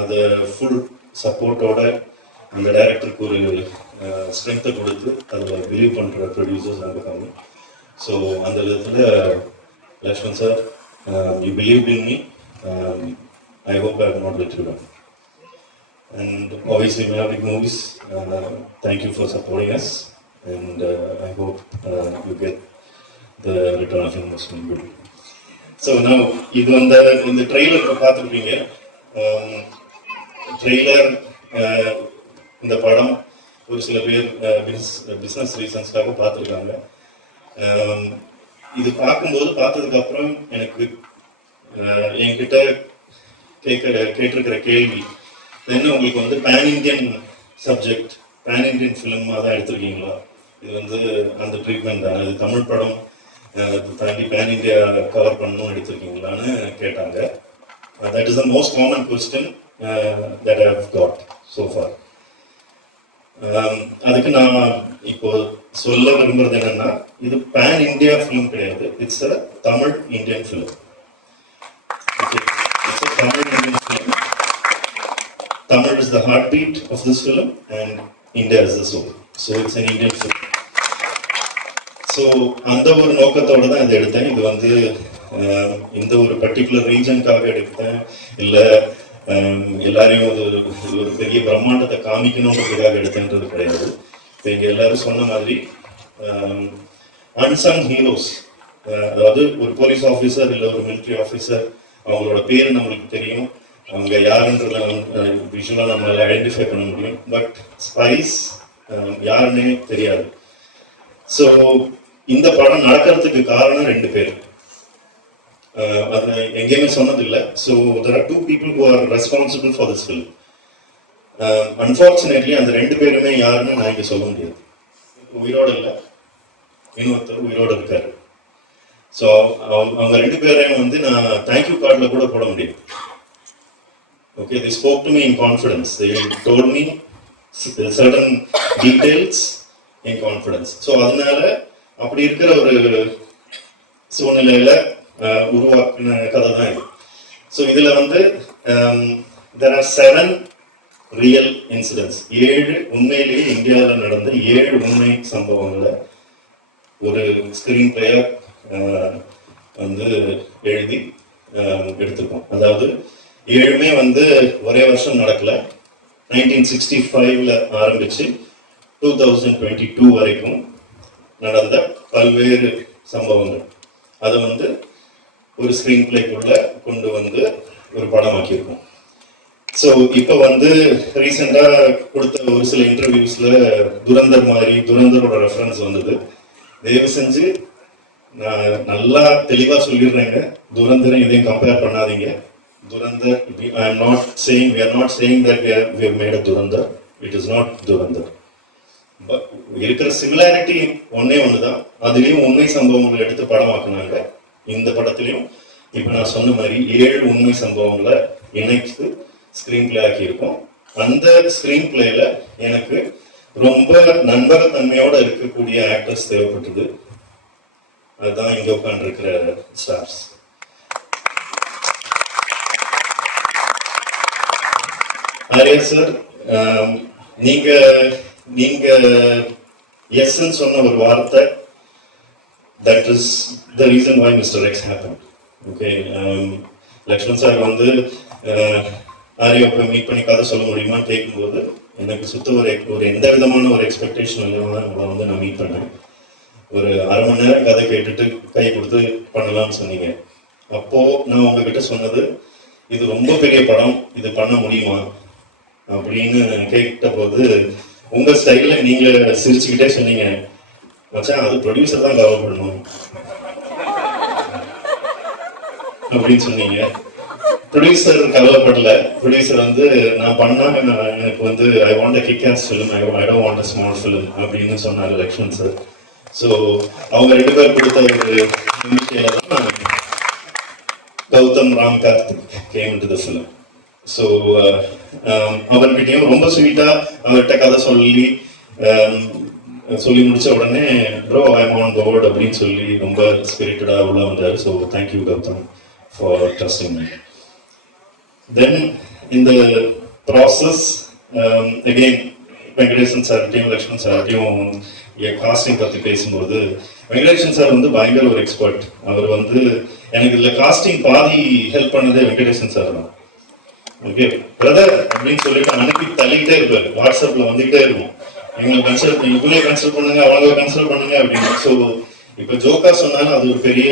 அதை ஃபுல் சப்போர்ட்டோட அந்த டைரக்டருக்கு ஒரு ஸ்ட்ரென்த்தை கொடுத்து அதில் பிலீவ் பண்ணுற ப்ரொடியூசர்ஸ் ரொம்ப கம்மி. ஸோ அந்த விதத்தில் Lakshman sir, you believed in me. I hope I have not let you down. And obviously Maverick Movies, thank you for supporting us, and I hope you get the return of investment good. So now இது இந்த trailer பார்த்துருப்பீங்க. Trailer இந்த படம் ஒரு சில பேர் business ரீசன்ஸ்க்காக பார்த்துருக்காங்க. இது பார்த்ததுக்கப்புறம் எனக்கு என்கிட்ட கேட்டிருக்கிற கேள்வி என்ன, உங்களுக்கு வந்து pan Indian subject, pan Indian ஃபிலிமாக தான் எடுத்திருக்கீங்களா? இது அந்த ட்ரீட்மெண்ட் தான், இது தமிழ் படம் தாண்டி பேன் இண்டியா கவர் பண்ணணும் எடுத்திருக்கீங்களான்னு கேட்டாங்க. That is the most common question that I have got so far. அதுக்கு நான் இப்போ சொல்ல விரும்புறது என்னன்னா, இது பேன் இண்டியா ஃபிலிம் கிடையாது. It's a Tamil Indian film. It's a Tamil Indian film. Tamil is the heartbeat of this film and India is the soul. So it's an Indian film. So அந்த ஒரு நோக்கத்தோட தான் இதை எடுத்தேன். இது இந்த ஒரு பர்டிகுலர் ரீஜனுக்காக எடுத்தேன் இல்லை எல்லாரையும் ஒரு பெரிய பிரம்மாண்டத்தை காமிக்கணுன்றதுக்காக எடுத்தேன்றது கிடையாது. இப்போ இங்கே எல்லாரும் சொன்ன மாதிரி அன்சங் ஹீரோஸ், அதாவது ஒரு போலீஸ் ஆஃபீஸர் இல்லை ஒரு மிலிட்ரி ஆஃபீஸர், அவங்களோட பேர் நம்மளுக்கு தெரியும், அவங்க யாருன்றத விஷுவலாக நம்மளால ஐடென்டிஃபை பண்ண முடியும். பட் ஸ்பைஸ் யாருன்னே தெரியாது. ஸோ இந்த படம் நடக்கிறதுக்கு காரணம் 2 பேர். அது எங்கேயுமே சொன்னதில்லை. So there are 2 people who are responsible for this film. Unfortunately அந்த 2 பேருமே யாருன்னு நான் இங்கே சொல்ல முடியாது. உயிரோடு இல்லை, இன்னொருத்தர் உயிரோடு இருக்காரு. ஸோ அவங்க ரெண்டு பேரையும் வந்து நான் தேங்க்யூ கார்டில் கூட போட முடியும். Okay, they spoke to me in confidence. They told me certain details in confidence. So அதனால அப்படி இருக்கிற ஒரு சூழ்நிலையில உருவாக்கின கதை தான் இது. ஸோ இதுல வந்து there are 7 ரியல் இன்சிடென்ட்ஸ். 7 உண்மையிலேயே இந்தியாவில் நடந்த 7 உண்மை சம்பவங்களை ஒரு ஸ்கிரீன் பிளேயர் வந்து எழுதி எடுத்துருக்கோம். அதாவது 7மே வந்து ஒரே வருஷம் நடக்கல. 1965 ஆரம்பிச்சு 2022 வரைக்கும் நடந்த பல்வேறு சம்பவங்கள் அதை வந்து ஒரு ஸ்கிரீன் பிளேக்குள்ள கொண்டு வந்து ஒரு படமாக்கியிருக்கோம். ஸோ இப்போ வந்து ரீசெண்டாக கொடுத்த ஒரு சில இன்டர்வியூஸில் துரந்தரோட ரெஃபரன்ஸ் வந்தது. தயவு செஞ்சு நான் நல்லா தெளிவாக சொல்லிடுறேங்க, துரந்தரை இதையும் கம்பேர் பண்ணாதீங்க. Durandhar, I am not saying, we are not saying that we have made a Durandar. It is not Durandar. இருக்கிற சிமிலாரிட்டி ஒன்னே ஒண்ணுதான். அதுலயும் உண்மை சம்பவங்களை எடுத்து படமாக்குனாங்க. இந்த படத்திலையும் இப்ப நான் சொன்ன மாதிரி 7 உண்மை சம்பவங்களை இணைத்து ஸ்கிரீன் பிளே ஆக்கி இருக்கோம். அந்த ஸ்கிரீன் பிளேல எனக்கு ரொம்ப நண்பகத்தன்மையோட இருக்கக்கூடிய ஆக்டர்ஸ் தேவைப்பட்டது. அதுதான் இங்க உட்கார்ந்து இருக்கிற ஸ்டார்ஸ். ஆரியா சார், நீங்க எஸ்ன்னு சொன்ன ஒரு வார்த்தை, that is the reason why mister X happen. Okay, Lakshman sir வந்து ஆரியாவை மீட் பண்ணி கதை சொல்ல முடியுமான்னு கேட்கும்போது எனக்கு சுத்த ஒரு எந்த விதமான ஒரு எக்ஸ்பெக்டேஷன் இல்லாமல் உங்களை வந்து நான் மீட் பண்ணேன். ஒரு அரை மணி நேரம் கதை கேட்டுட்டு கை கொடுத்து பண்ணலாம்னு சொன்னீங்க. அப்போ நான் உங்ககிட்ட சொன்னது, இது ரொம்ப பெரிய படம், இது பண்ண முடியுமா அப்படின்னு கேட்ட போது உங்க ஸ்டைல நீங்க சிரிச்சுக்கிட்டே சொன்னீங்க, மச்சான் அது ப்ரொடியூசர் தான் கவர் பண்ணணும் அப்படின்னு சொன்னீங்க. ப்ரொடியூசர் கவலைப்படல. ப்ரொடியூசர் வந்து நான் பண்ணா எனக்கு வந்து I want a kick as film, I don't want a small film அப்படின்னு சொன்னாரு லக்ஷ்மண் சார். ஸோ அவங்க 2 பேர் கொடுத்த ஒரு நம்பிக்கையில தான் Gautham Ram Karthik came into the film. So அவர்கிட்டயும் ரொம்ப ஸ்வீட்டா அவர்கிட்ட கதை சொல்லி முடிச்ச உடனே bro I am on board அப்படின்னு சொல்லி ரொம்ப ஸ்பிரிட்டடா உள்ள வந்தாரு. So thank you Gautham for trusting me. Then இந்த ப்ராசஸ் அகெயின் வெங்கடேசன் சார்கிட்டையும் லக்ஷ்மண் சார்கிட்டையும் என் காஸ்டிங் பற்றி பேசும்போது, வெங்கடேசன் சார் வந்து பயங்கர ஒரு எக்ஸ்பர்ட். அவர் வந்து எனக்கு இதில் காஸ்டிங் பாதி ஹெல்ப் பண்ணதே வெங்கடேசன் சார் தான். ஓகே பிரதர் அப்படின்னு சொல்லிட்டு அனுப்பி தள்ளிக்கிட்டே இருப்பாரு. வாட்ஸ்அப்ல வந்துகிட்டே இருக்கும், எங்களை கன்சல்ட் இவங்களே கன்சல்ட் பண்ணுங்க, அவங்கள கன்சல்ட் பண்ணுங்க அப்படின்னு. ஸோ இப்போ ஜோக்கா சொன்னாலும் அது ஒரு பெரிய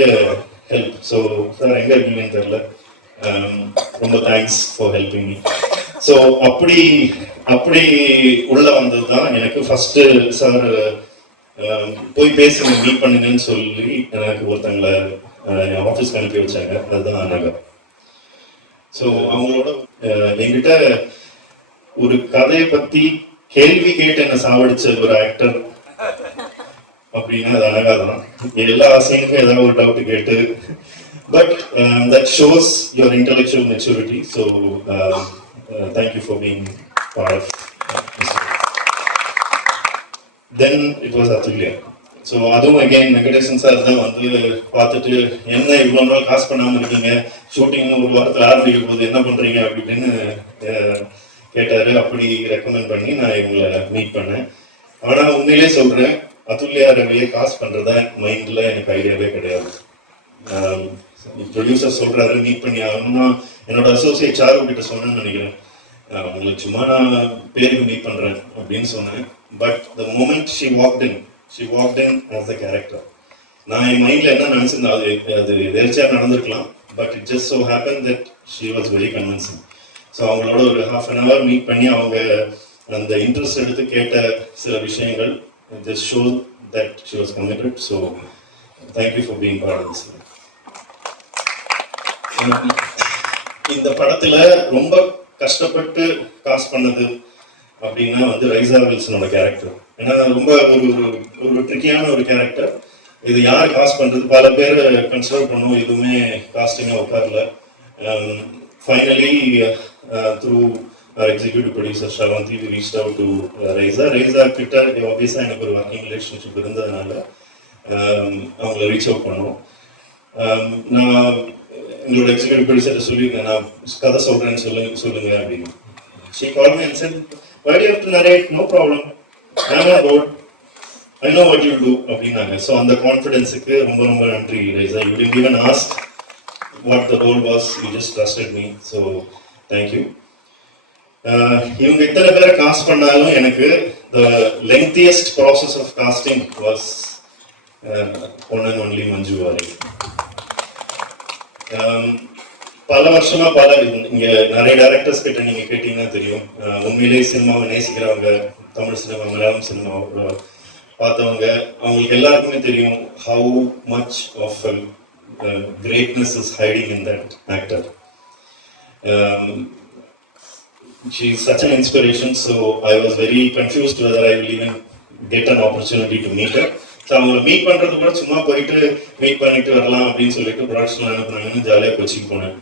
ஹெல்ப். ஸோ சார் எங்க இருக்கீங்கன்னு தெரியல, ரொம்ப thanks for helping me. So அப்படி உள்ள வந்தது தான் எனக்கு ஃபர்ஸ்ட் சார் போய் பேசுங்க, மீட் பண்ணுங்கன்னு சொல்லி எனக்கு ஒருத்தங்களை என் ஆஃபீஸ்க்கு அனுப்பி வச்சாங்க. அதுதான் நகர். ஸோ அவங்களோட என்கிட்ட ஒரு கதையை பத்தி கேள்வி கேட்டு என்ன சாவடிச்ச ஒரு ஆக்டர் அப்படின்னா அது அழகா தான். எல்லா சீனுக்கும் ஏதாவது ஒரு டவுட் கேட்டு, but that shows your intellectual maturity. So thank you for being part of. Then it was Athulya. So அதுவும் அகெயின் வெங்கடேசன் சார் தான் வந்து பார்த்துட்டு, என்ன இவ்வளோ நாள் காசு பண்ணாமல் இருக்கீங்க, ஷூட்டிங் ஒரு வாரத்தில் ஆரம்பிக்க போது என்ன பண்ணுறீங்க அப்படின்னு கேட்டார். அப்படி ரெக்கமெண்ட் பண்ணி நான் இவங்களை மீட் பண்ணேன். ஆனால் உண்மையிலே சொல்கிறேன், அதுல்யா ரவியை காசு பண்ணுறத மைண்டில் எனக்கு ஐடியாவே கிடையாது. ப்ரொடியூசர் சொல்கிறாரு மீட் பண்ணி ஆகணும்னா, என்னோட அசோசியேட் சாரு கிட்ட சொன்னேன்னு நினைக்கிறேன், உங்களுக்கு சும்மா நான் பேருக்கு மீட் பண்ணுறேன் அப்படின்னு சொன்னேன். But the moment she walked in as the character. நான் என் மைண்டில் என்ன நினச்சிருந்தேன் அது எதிர்ச்சியாக நடந்திருக்கலாம். But it just so happen that she was very convincing. So அவங்களோட ஒரு ½ an hour மீட் பண்ணி அவங்க அந்த இன்ட்ரெஸ்ட் எடுத்து கேட்ட சில விஷயங்கள் just show that she was committed. So thank you for being part of this. இந்த படத்தில் ரொம்ப கஷ்டப்பட்டு காஸ்ட் பண்ணது அப்படின்னா வந்து ரைசா வில்சனோட கேரக்டர். ஏன்னா ரொம்ப ஒரு ட்ரிக்கியான ஒரு கேரக்டர். இது யார் காஸ்ட் பண்ணுறது, பல பேர் கன்சிடர் பண்ணுவோம், எதுவுமே காஸ்டிங்காக உட்காரல. Finally through executive producer Sharavanthi we reached out to Raiza கிட்ட ஆப்வியஸாக எனக்கு ஒரு ஒர்க்கிங் ரிலேஷன்ஷிப் இருந்ததுனால அவங்கள ரீச் அவுட் பண்ணோம். நான் எங்களோட எக்ஸிக்யூட்டிவ் ப்ரொடியூசர் சொல்லியிருக்கேன், நான் கதை சொல்கிறேன்னு சொல்லுங்க அப்படின்னு. She called me and said, why do you have to narrate? No problem. I'm on board. I know what you'll do அப்படின்னாங்க. ஸோ அந்த கான்ஃபிடென்ஸுக்கு ரொம்ப ரொம்ப நன்றி Raiza. You didn't even ask what the role was, you just trusted me. So thank you. இவங்க இத்தனை பேரை cost பண்ணாலும் எனக்கு the lengthiest process of casting was one and only Manju Warrier. பல வருஷமா இங்க நிறைய டைரக்டர்ஸ் கிட்ட நீங்க கேட்டீங்கன்னா தெரியும், உண்மையிலேயே சினிமாவை நேசிக்கிறவங்க, தமிழ் சினிமா மலையாளம் சினிமா பார்த்தவங்க, அவங்களுக்கு எல்லாருக்குமே தெரியும் how much of greatness is hiding in that actor. She is such an inspiration, so I was very confused whether I will even get an opportunity to meet her. So அவங்களை meet பண்ணுறது கூட சும்மா போயிட்டு meet பண்ணிட்டு வரலாம் அப்படின்னு சொல்லிட்டு ப்ரொடக்ஷனில் அனுப்புனாங்கன்னு ஜாலியாக கொச்சிக்கு போனேன்.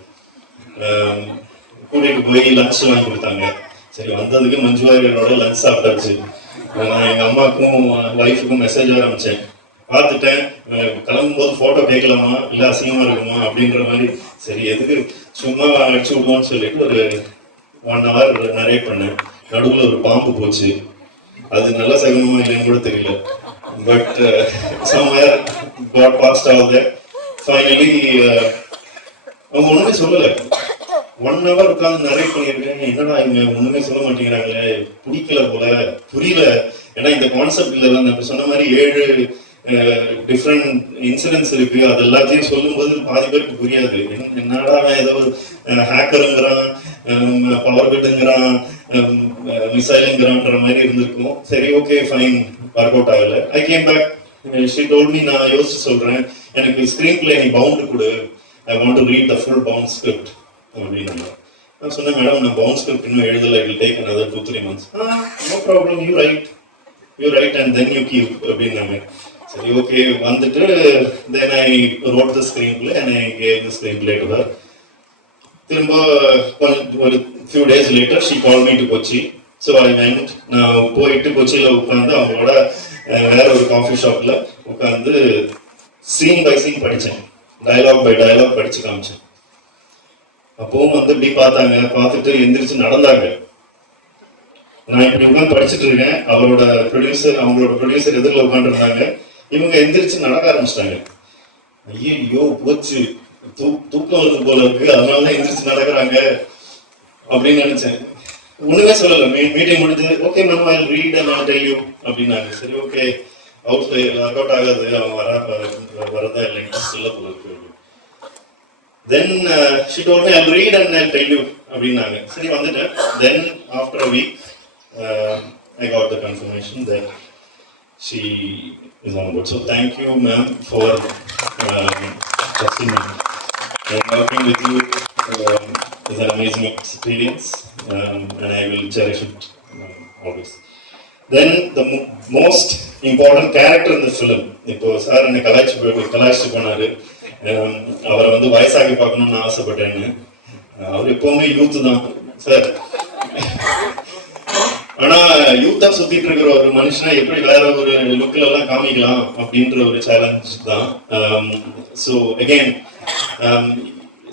கூட்டிகிட்டு போய் லன்ச் வாங்கி கொடுத்தாங்க. சரி, வந்ததுக்கு மஞ்சு வாரியரோட லன்ச் சாப்பிட்டாச்சு. நான் எங்கள் அம்மாவுக்கும் ஒய்ஃபுக்கும் மெசேஜ் ஆரம்பித்தேன், பார்த்துட்டேன், கிளம்பும்போது ஃபோட்டோ கேட்கலாமா இல்லை அசிங்கமாக இருக்குமா அப்படின்ற மாதிரி. சரி, எதுக்கு சும்மா அடிச்சு விடுவோன்னு சொல்லிட்டு ஒரு 1 hour நரேட் பண்ணேன். நடுவில் ஒரு பாம்பு போச்சு, அது நல்ல சகனமா இல்லைன்னு கூட தெரியல. But somewhere got passed out there. Finally, அவங்க ஒண்ணுமே சொல்லல. 1 hour உட்காந்து நரேட் பண்ணியிருக்கேன். என்னடா இவங்க ஒண்ணுமே சொல்ல மாட்டேங்கிறாங்களே, பிடிக்கல போல, புரியல. ஏன்னா இந்த கான்செப்ட் இல்லை தான் நம்ம சொன்ன மாதிரி 7 டிஃப்ரெண்ட் இன்சிடென்ட்ஸ் இருக்கு. அது எல்லாத்தையும் சொல்லும்போது பாதி பேருக்கு புரியாது. என்னடா ஏதோ ஹேக்கருங்கிறான், பவர் கட்டுங்கிறான், மிசைலுங்கிறான்ற மாதிரி இருந்திருக்கும். சரி, ஓகே ஃபைன், ஒர்க் அவுட் ஆகல. I came back, she told me, நான் யோசிச்சு சொல்றேன், எனக்கு ஸ்கிரீன் பிளே நீ பவுண்ட் கொடு, I want to read the full bound script அப்படின்னு. நான் சொன்னேன், மேடம் நான் பவுண்ட் ஸ்கிரிப்ட் இன்னும் எழுதலை, it will take another 2-3 months. No problem, you write and then you keep அப்படின்னாங்க. சரி, ஓகே வந்துட்டு then I wrote the screenplay and I gave the screenplay to her. திரும்ப ஒரு few days later she called me to Kochi. So I went. நான் போயிட்டு கொச்சியில் உட்காந்து அவங்களோட வேற ஒரு காஃபி ஷாப்ல உட்காந்து சீன் பை சீன் படித்தேன், டயலாக் பை டயலாக் படிச்சு காமிச்சேன். அப்பவும் வந்து இப்படி பார்த்தாங்க, பார்த்துட்டு எந்திரிச்சு நடந்தாங்க. நான் இப்படி உட்காந்து படிச்சுட்டு இருக்கேன், அவங்களோட ப்ரொடியூசர் எதிரில் உட்காந்துருந்தாங்க. இவங்க எந்திரிச்சு நடக்க ஆரம்பிச்சிட்டாங்க. ஐயோ போச்சு, தூக்கம் வருது போல இருக்கு, அதனாலதான் எந்திரிச்சு நடக்கிறாங்க அப்படின்னு நினைச்சேன். ஒண்ணுமே சொல்லல. மீட்டிங் முடிஞ்சு, okay ma'am I will read and I will tell you அப்படின்னாங்க. சரி, ஓகே ஒர்க் அவுட் ஆகாது, அவங்க வரதா இல்லை, இன்ட்ரெஸ்ட் இல்லை போல இருக்கு. Then she told me I will read and I will tell you அப்படின்னாங்க. சரி, வந்துட்டேன். Then after a week I got the confirmation that she is on board. So thank you ma'am for trusting me. And working with you is an amazing experience and I will cherish it always. Then the most important character in the film, இப்போ sir என்னை கலாய்ச்சி போனாரு, அவரை வந்து வயசாகி பார்க்கணும்னு ஆசைப்பட்டேன்னு. அவர் எப்பவுமே youth தான் sir, ஆனா யூத்தா சுத்திட்டு இருக்கிற ஒரு மனுஷனா எப்படி வேற ஒரு லுக்ல எல்லாம் காமிக்கலாம் அப்படின்ற ஒரு சேலஞ்ச் தான். ஸோ அகெயின்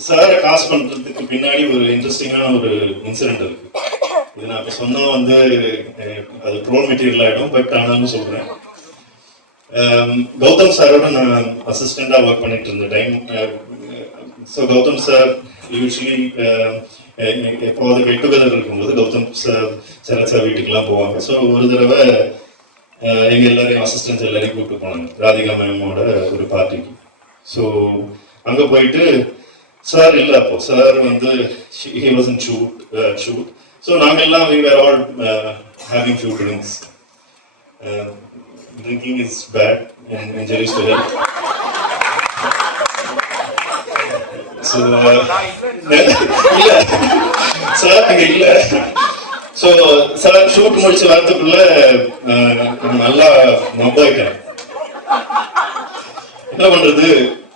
சாரை காஸ்ட் பண்றதுக்கு பின்னாடி ஒரு இன்ட்ரெஸ்டிங்கான ஒரு இன்சிடென்ட் இருக்கு. இது நான் இப்போ சொன்னா வந்து அது ட்ரோல் மெட்டீரியல் ஆகிடும், பட் ஆனாலும் சொல்றேன். கௌதம் சாரோட நான் அசிஸ்டண்டா ஒர்க் பண்ணிட்டு இருந்த time. So Gautham sir usually எப்போது கெட் டுகெதர் இருக்கும்போது கௌதம் சார் சரத் சார் வீட்டுக்கெல்லாம் போவாங்க. ஸோ ஒரு தடவை எங்க எல்லாரையும் அசிஸ்டன்ஸ் எல்லாரையும் கூப்பிட்டு போனாங்க ராதிகா மேமோட ஒரு பார்ட்டிக்கு. ஸோ அங்கே போயிட்டு சார் இல்லை, அப்போ சார் வந்து he wasn't shoot. ஸோ நாங்கள் எல்லாம் we were all having few drinks. Drinking is bad and injuries to health. So இல்ல சார் அங்கே இல்லை. ஸோ சார் ஷூட் முடிச்சு வரதுக்குள்ள நல்லா மப்பாயிட்டேன். என்ன பண்றது,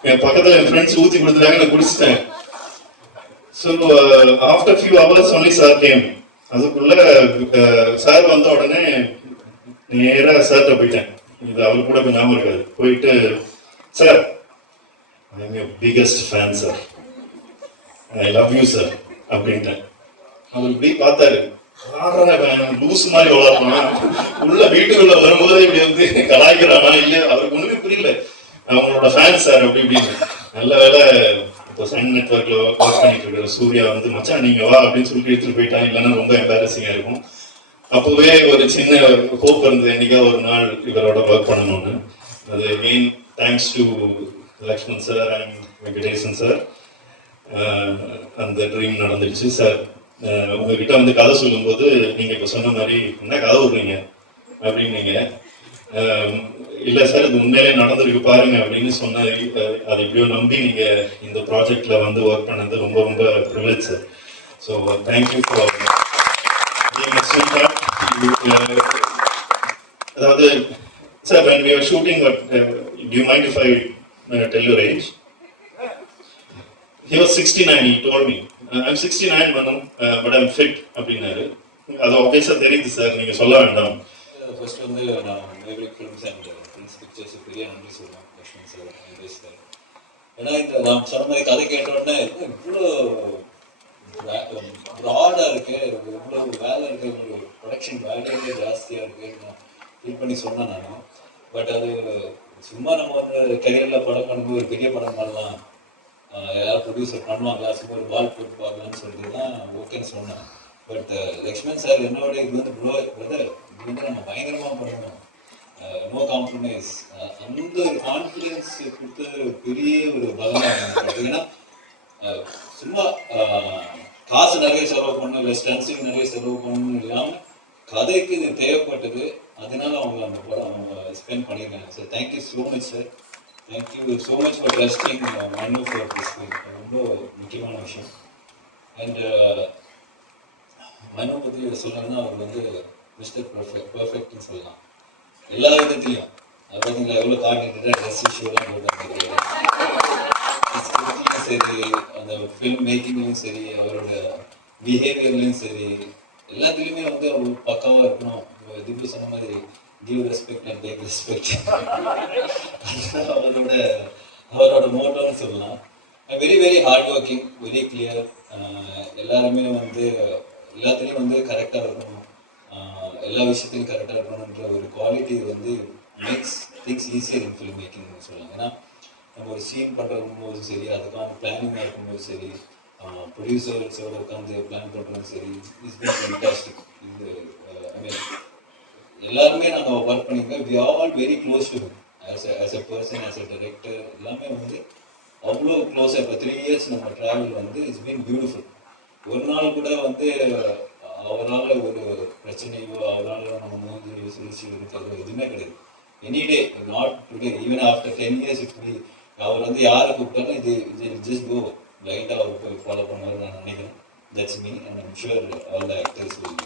என் பக்கத்துல என் ஃப்ரெண்ட்ஸ் ஊத்தி கொடுத்துட்டாங்க, நான் குடிச்சிட்டேன். So after few hours only sir came. அதுக்குள்ள சார் வந்த உடனே நேராக சார்கிட்ட போயிட்டேன். இது அவரு கூட ஞாபகம் இருக்காது. போயிட்டு, sir I am your biggest fan sir, I love you sir அப்படின்ட்டேன். அவர் இப்படி பார்த்தாரு, லூஸ் மாதிரி வளர்றான், உள்ள வீட்டுக்குள்ள வரும்போது இப்படி வந்து கலாய்க்கிறானா இல்ல, அவருக்கு ஒண்ணுமே புரியல. அவங்களோட ஃபேன் சார் அப்படி இப்படின்னு. நல்ல வேலை இப்போ சன் நெட்வொர்க்ல ஒர்க் பண்ணிட்டு இருக்கிற சூர்யா வந்து, மச்சான் நீங்க வா அப்படின்னு சொல்லிட்டு எடுத்துட்டு போயிட்டான். இல்லைன்னா ரொம்ப எம்பாரசிங்கா இருக்கும். அப்போவே ஒரு சின்ன ஹோப் இருந்தது, என்னைக்கா ஒரு நாள் இவரோட ஒர்க் பண்ணணும்னு. அது again thanks to Lakshman sir and Venkatesan sir, அந்த ட்ரீம் நடந்துடுச்சு. சார் உங்ககிட்ட வந்து கதை சொல்லும்போது நீங்க இப்ப சொன்ன மாதிரி என்ன கதை விடுறீங்க அப்படின்னீங்க. இல்ல சார் இது உண்மையிலே நடந்திருக்கு பாருங்க அப்படின்னு சொன்ன, அதை எப்படியோ நம்பி நீங்க இந்த ப்ராஜெக்ட்ல வந்து ஒர்க் பண்ணது ரொம்ப ரொம்ப privilege sir. So thank you for அதாவது sir, when we were shooting, do you mind if I tell your age? He was 69, he told me. I'm 69 Manu, but I'm fit அப்படின்னாரு. அது ஆப்வியஸா தெரியுது சார், நீங்க சொல்ல வேண்டாம். ஃபர்ஸ்ட் வந்து நான் Maverick films and films pictures பெரிய நன்றி சொல்லுவேன் லக்ஷ்மண் சார், வெங்கடேஷ் சார். ஏன்னா இந்த நான் சொன்ன மாதிரி கதை கேட்டோடனே இவ்வளோ ப்ராடாக இருக்கு, இவ்வளோ வேலை இருக்கு, உங்களுக்கு ப்ரொடக்ஷன் வேலையே ஜாஸ்தியாக இருக்குன்னு நான் ஃபீல் பண்ணி சொன்னேன் நான். பட் அது சும்மா நம்ம வந்து கரியரில் படம் பண்ணும்போது ஒரு பெரிய படம் பண்ணலாம், யாராவது ப்ரொடியூசர் பண்ணுவாங்களா, சும்மா ஒரு பால் போட்டு பார்க்கலான்னு சொல்லிட்டு தான் ஓகேன்னு சொன்னேன். பட் லக்ஷ்மண் சார் என்னோட இது வந்து பிரதர் இது வந்து நம்ம பயங்கரமாக பண்ணணும், நோ காம்ப்ரமைஸ், அந்த ஒரு கான்ஃபிடென்ஸ் கொடுத்து பெரிய ஒரு பலமாக. ஏன்னா சும்மா காசு நிறைய செலவு பண்ணணும், இல்லை ஸ்டன்ஸுக்கு நிறைய செலவு பண்ணணும் இல்லாமல் கதைக்கு இது தேவைப்பட்டது, அதனால அவங்க அந்த படம் அவங்க ஸ்பெண்ட் பண்ணியிருக்காங்க. Sir thank you so much sir, thank you so much for trusting மனு ஃபார் திஸ். ரொம்ப முக்கியமான விஷயம். அண்ட் மனு பற்றி சொல்லணும்னா அவர் வந்து மிஸ்டர் பர்ஃபெக்ட்னு சொல்லலாம் எல்லா விதத்துலையும். அது பார்த்தீங்களா எவ்வளோ கார்டினேட்டடாக ட்ரெஸ் இஷ்யூலாம் போட்டாங்க, சரி அந்த ஃபில்ம் மேக்கிங்லையும் சரி, அவரோட பிஹேவியர்லையும் சரி, எல்லாத்துலேயுமே வந்து அவர் பக்காவாக இருக்கணும். திப்பு சொன்ன மாதிரி give respect and take respect, அவரோட மோட்டோன்னு சொல்லலாம். Very very hard working, very clear. எல்லாருமே வந்து எல்லாத்துலேயும் வந்து கரெக்டாக இருக்கணும், எல்லா விஷயத்துலையும் கரெக்டாக இருக்கணுன்ற ஒரு குவாலிட்டி வந்து makes things easier in film மேக்கிங்னு சொல்லலாம். ஏன்னா நம்ம ஒரு சீன் பண்ணுறம்போது சரி, அதுக்கான பிளானிங்காக இருக்கும்போது சரி, ப்ரொடியூசர்ஸோட உட்காந்து பிளான் பண்ணுறதும் சரி, இஸ் பீன் ஃபேன்டாஸ்டிக். இது ஐ மீன் எல்லாருமே நாங்கள் ஒர்க் பண்ணியிருக்கோம். We all very close to him as a person, as a director, எல்லாமே வந்து அவ்வளோ க்ளோஸாக. இப்போ 3 years நம்ம ட்ராவல் வந்து இட்ஸ் பீன் பியூட்டிஃபுல். ஒரு நாள் கூட வந்து அவரால் ஒரு பிரச்சனையோ, அவரால் நம்ம மூஞ்சி சிரிச்சு இருக்கிறதோ எதுவுமே கிடையாது. Any day, not today, even after 10 years அவர் வந்து யாரை கூப்பிட்டாலும் இது ஜஸ்ட் கோ லைட்டாக அவர் போய் ஃபாலோ பண்ணுவார் நான் நினைக்கிறேன். That's me and I'm sure all the actors will.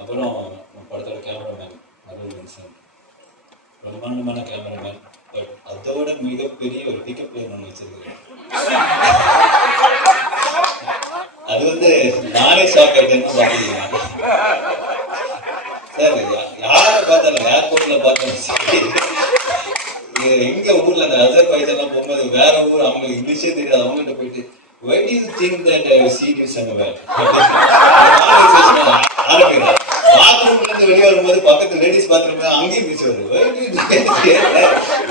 அப்புறம் படத்தோட கேமராமேன் அருள் வின்சன், பிரம்மாண்டமான கேமராமேன். பட் அதோட மிகப்பெரிய ஒரு பிக்கப் லைன் ஒன்று வச்சிருக்கேன். அது வந்து நானே ஷாக் ஆகிட்டேன்னு பார்த்தீங்கன்னா சார், யாரை பார்த்தாலும் ஏர்போர்ட்ல பார்த்தாலும் எங்க ஊர்ல அந்த அஜர்பைஜான்லாம் போகும்போது வேற ஊர் அவங்களுக்கு இங்கிலீஷே தெரியாது, அவங்ககிட்ட போயிட்டு why do you think that I have seen you somewhere ஆரம்பிக்கிறார். பாத்ரூம்ல இருந்து வெளியே வரும்போது பக்கத்து லேடிஸ் பாத்ரூம் அங்கேயும் பேசுவாரு,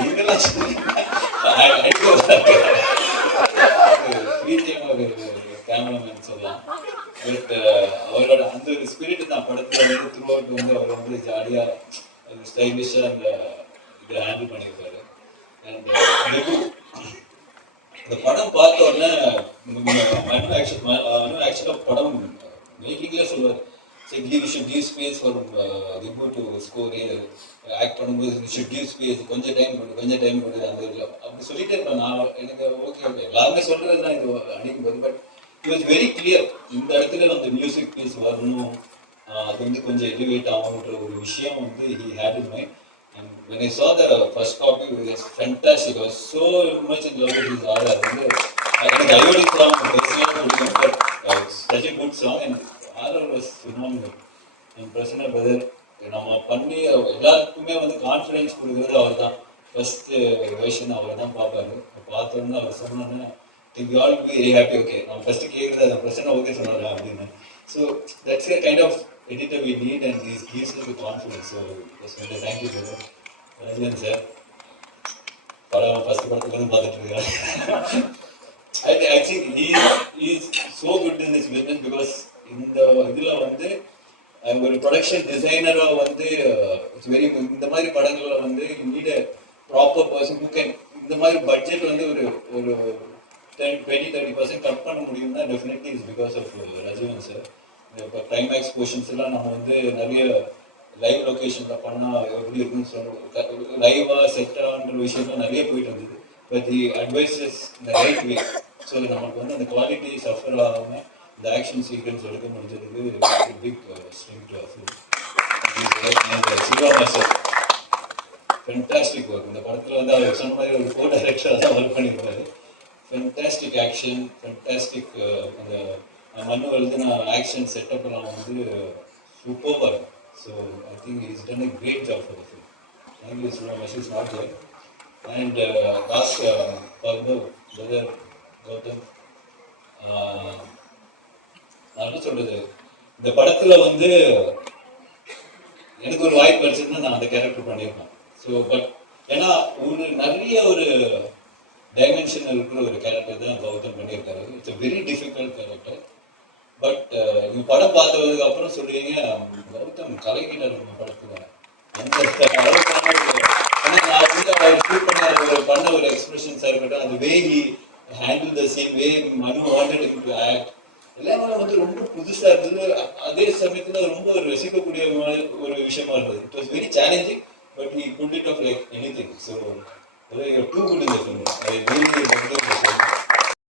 இங்கெல்லாம் கேமராமேன் சொல்லலாம். பட் அவரோட அந்த ஒரு ஸ்பிரிட் தான் படத்துல வந்து த்ரூ அவுட் வந்து அவர் வந்து ஜாலியா ஸ்டைலிஷா அந்த இதை ஹேண்டில் பண்ணியிருப்பாரு. அண்ட் இந்த படம் பார்த்த உடனே ஆக்சுவலா படம் மேக்கிங்ல சொல்லுவார், சரி you should give space for Tipu to score, act பண்ணும்போது யூ ஷுட் கிவ் ஸ்பேஸ், கொஞ்சம் டைம் கொடு அந்த அப்படி சொல்லிட்டே இருப்பேன் நான். எனக்கு ஓகே எல்லாருமே சொல்றது தான் இது அன்னைக்கு போது. But it was very clear, இந்த இடத்துல அந்த மியூசிக் பீஸ் வரணும், அது வந்து கொஞ்சம் எலிவேட் ஆகுன்ற ஒரு விஷயம் வந்து he had in mind. And when I saw the first copy, it was fantastic. I was so much in love with his RR. I think Ayodi song personally, but it's such a good song, and RR was phenomenal. And Prasanna brother, நம்ம பண்ணி எல்லாருக்குமே வந்து confidence கொடுக்குறது அவர் தான். First version அவர் தான் பார்ப்பாரு. பார்த்தோன்னே அவர் சொன்னோன்னே think all be very happy. Okay நம்ம ஃபர்ஸ்ட் கேட்குறது அந்த பிரச்சனை ஓகே சொன்னார் அப்படின்னு. So that's a kind of editor we need and this gives us confidence. So thank you brother. Rajinan sir படம் ஃபர்ஸ்ட் படத்துலேருந்து பார்த்துட்டு இருக்காரு. I think he is so good in this business because இந்த இதில் வந்து ஒரு ப்ரொடக்ஷன் டிசைனராக வந்து இட்ஸ் வெரி இந்த மாதிரி படங்களில் வந்து need proper person who can இந்த மாதிரி பட்ஜெட் வந்து ஒரு ஒரு 20-30% கட் பண்ண முடியும்னா definitely is because of Rajeevan sir. இப்போ கிளைமேக்ஸ் போர்ஷன்ஸ் எல்லாம் நம்ம வந்து நிறைய லைவ் லொக்கேஷனில் பண்ணால் எப்படி இருக்குன்னு சொல்லுவோம், லைவாக செட்டான்ற விஷயம்லாம் நிறைய போயிட்டு இருந்தது. பட் தி அட்வைசஸ் இந்த ரைட் வே. ஸோ நமக்கு வந்து அந்த குவாலிட்டி சஃபர் ஆகாமல் இந்த ஆக்ஷன் சீக்வன்ஸ் எடுக்க முடிஞ்சதுக்கு big strength to afford. Siva master fantastic work. இந்த படத்தில் வந்து அவர் சொன்ன மாதிரி ஒரு ஃபோர் டைரக்டராக தான் ஒர்க் பண்ணியிருக்காரு. ஃபென்டாஸ்டிக் ஆக்ஷன், ஃபென்டாஸ்டிக் அந்த மண்ணு எழுதுன ஆக்ஷன் செட்டப்லாம் வந்து சூப்பராக இருக்கும். So I think is done a great job for the film. Thank you Siva master is not there. And last brother Gautham, நான் என்ன சொல்றது, இந்த படத்துல வந்து எனக்கு ஒரு வாய்ப்பு கிடைச்சதுன்னா நான் அந்த கேரக்டர் பண்ணியிருப்பேன். ஸோ பட் ஏன்னா ஒரு நிறைய ஒரு டைமென்ஷன் இருக்கிற ஒரு கேரக்டர் தான் கௌதம் பண்ணியிருக்காரு. It's a very difficult character. But நீங்க படம் பார்த்ததுக்கு அப்புறம் சொல்லுவீங்க கௌதம் கலைஞர் நம்ம படத்துல அந்த அளவுக்கான ஏன்னா நான் வந்து அவர் ஷூட் பண்ண ஒரு எக்ஸ்பிரஷன்ஸாக இருக்கட்டும், அந்த way he handle the scene, way Manu wanted to act எல்லாமே வந்து ரொம்ப புதுசாக இருந்தது. அதே சமயத்தில் ரொம்ப ஒரு ரசிக்கக்கூடிய ஒரு விஷயமா இருந்தது. It was very challenging but he put it off like anything. So too good இந்த ஃபிலிம். I really